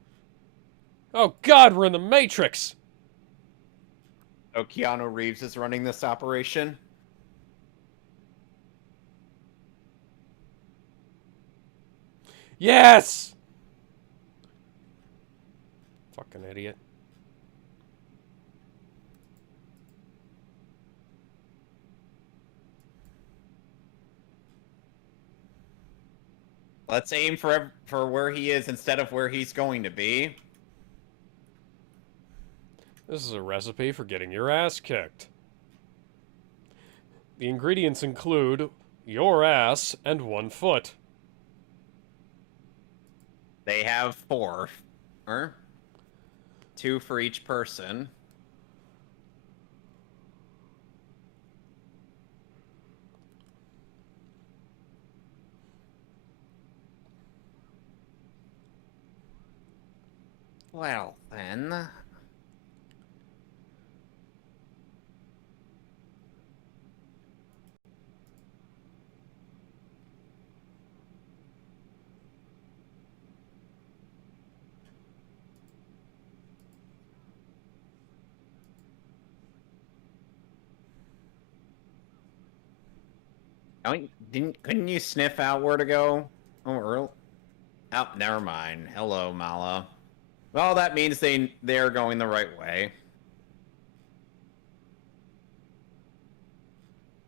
Oh god, we're in the Matrix! Oh, Keanu Reeves is running this operation. Yes! Fucking idiot. Let's aim for where he is instead of where he's going to be. This is a recipe for getting your ass kicked. The ingredients include your ass and 1 foot. They have 4. 2 for each person. Well, then. Couldn't you sniff out where to go? Oh, never mind. Hello, Mala. Well, that means they're going the right way.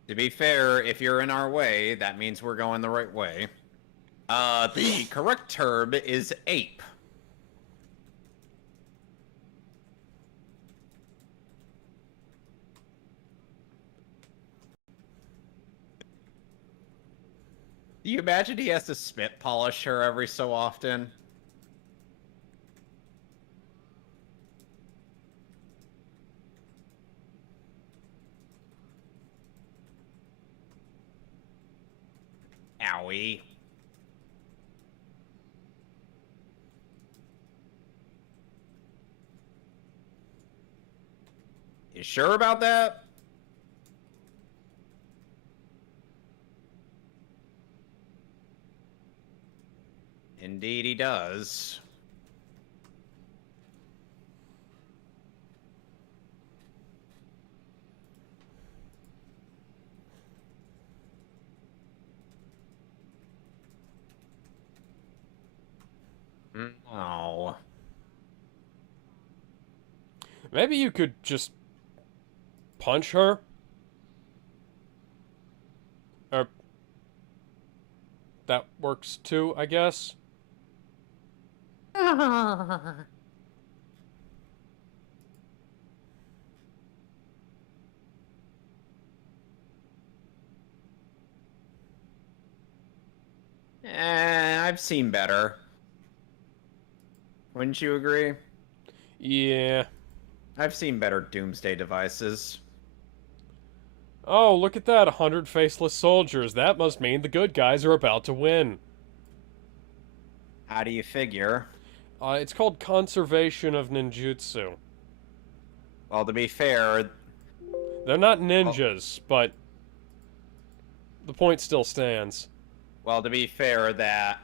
To be fair, if you're in our way, that means we're going the right way. The correct term is ape. Do you imagine he has to spit polish her every so often? Owie. You sure about that? Indeed he does. Oh. Maybe you could just punch her? Or that works too, I guess. I've seen better. Wouldn't you agree? Yeah. I've seen better doomsday devices. Oh, look at that, 100 faceless soldiers. That must mean the good guys are about to win. How do you figure? It's called conservation of ninjutsu. Well, to be fair... They're not ninjas, but the point still stands. Well, to be fair, that...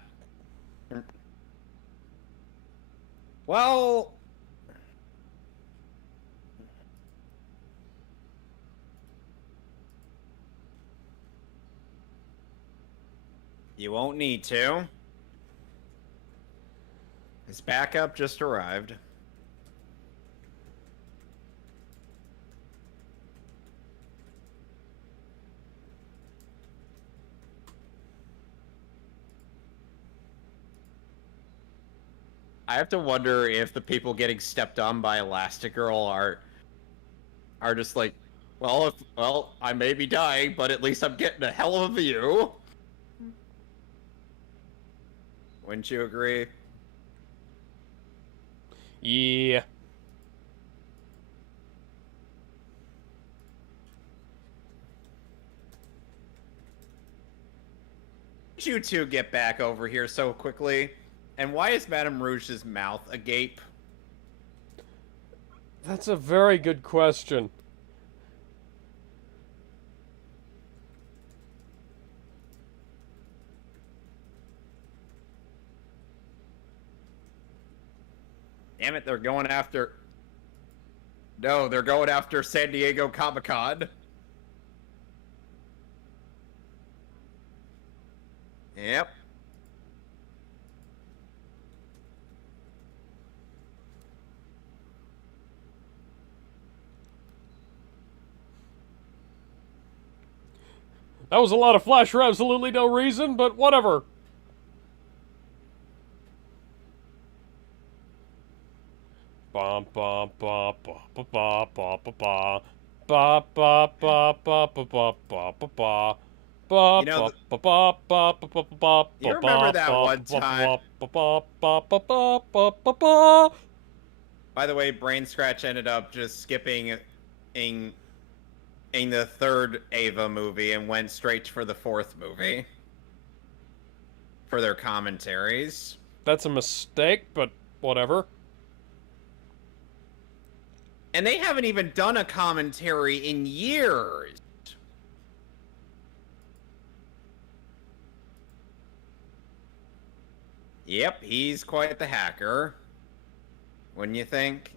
Well... You won't need to. His backup just arrived. I have to wonder if the people getting stepped on by Elastigirl are just like, well, I may be dying, but at least I'm getting a hell of a view. Wouldn't you agree? Yeah. Did you two get back over here so quickly? And why is Madame Rouge's mouth agape? That's a very good question. Damn it, they're going after... No, they're going after San Diego Comic-Con. Yep. That was a lot of flash for absolutely no reason, but whatever. Bum bum bum bum bum bum bum bum ba ba ba ba ba ba ba ba ba. You know, you remember that one time... By the way, Brain Scratch ended up just skipping in the third Ava movie and went straight for the fourth movie for their commentaries. That's a mistake, but whatever. And they haven't even done a commentary in years. Yep, he's quite the hacker. Wouldn't you think?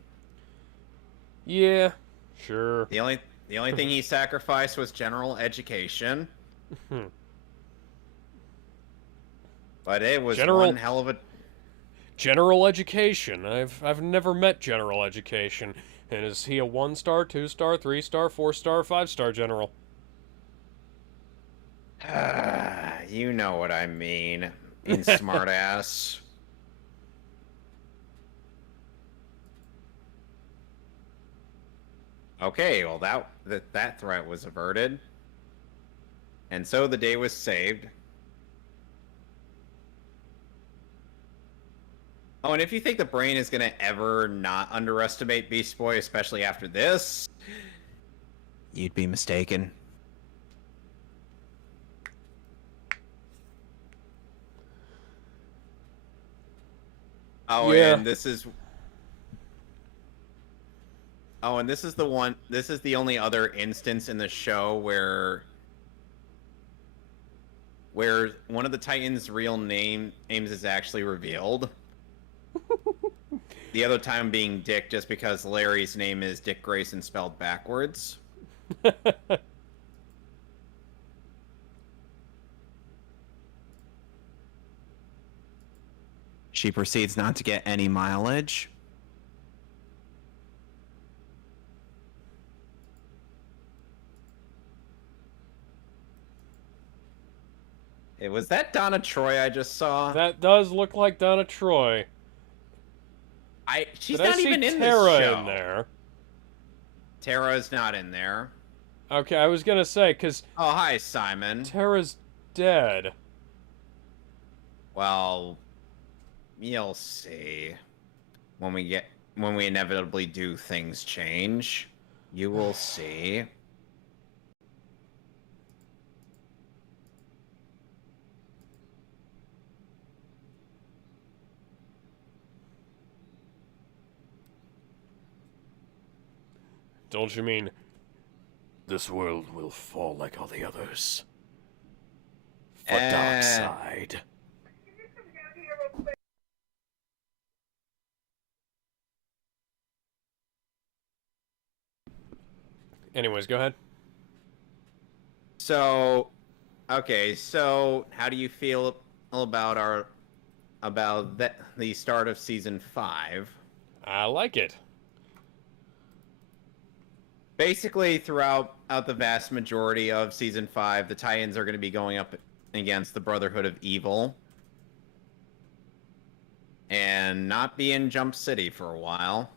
Yeah, sure. The only thing he sacrificed was general education. But it was one hell of a... General education. I've never met general education. And is he a 1-star, 2-star, 3-star, 4-star, 5-star general? You know what I mean. In smartass. Okay, well that threat was averted. And so the day was saved. Oh, and if you think the brain is gonna ever not underestimate Beast Boy, especially after this, you'd be mistaken. Oh, Yeah. and this is Oh, and this is the one. This is the only other instance in the show where one of the Titans' real names is actually revealed. The other time being Dick, just because Larry's name is Dick Grayson spelled backwards. She proceeds not to get any mileage. Was that Donna Troy I just saw? That does look like Donna Troy. She's Did not I see even in Tara this show. in there? Tara's not in there. Okay, I was gonna say, because Oh, hi, Simon. Tara's dead. Well, you'll see. When we inevitably do things change, you will see. Don't you mean this world will fall like all the others? For Darkseid. Anyways, go ahead. So, okay, so how do you feel about the start of season 5? I like it. Basically, throughout the vast majority of season 5, the Titans are going to be going up against the Brotherhood of Evil and not be in Jump City for a while.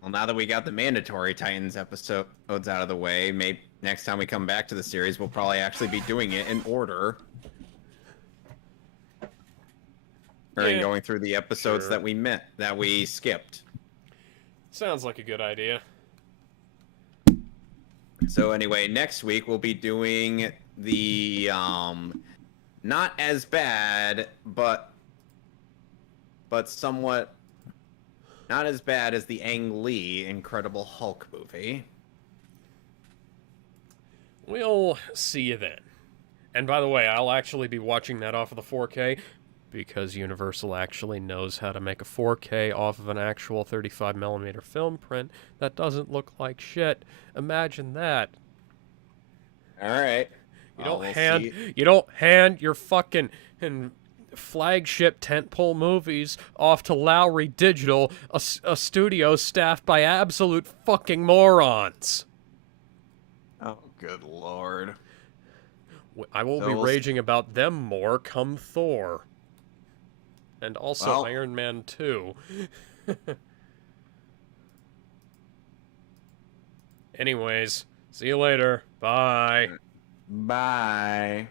Well, now that we got the mandatory Titans episodes out of the way, maybe next time we come back to the series, we'll probably actually be doing it in order. Yeah. Going through the episodes Sure. that we skipped. Sounds like a good idea. So anyway, next week we'll be doing the not as bad, but somewhat not as bad as the Ang Lee Incredible Hulk movie. We'll see you then. And by the way, I'll actually be watching that off of the 4K because Universal actually knows how to make a 4K off of an actual 35mm film print that doesn't look like shit. Imagine that. All right. You don't hand your fucking flagship tentpole movies off to Lowry Digital, a studio staffed by absolute fucking morons. Oh, good lord. I will be raging about them more come Thor. And also Iron Man 2. Anyways, see you later. Bye. Bye.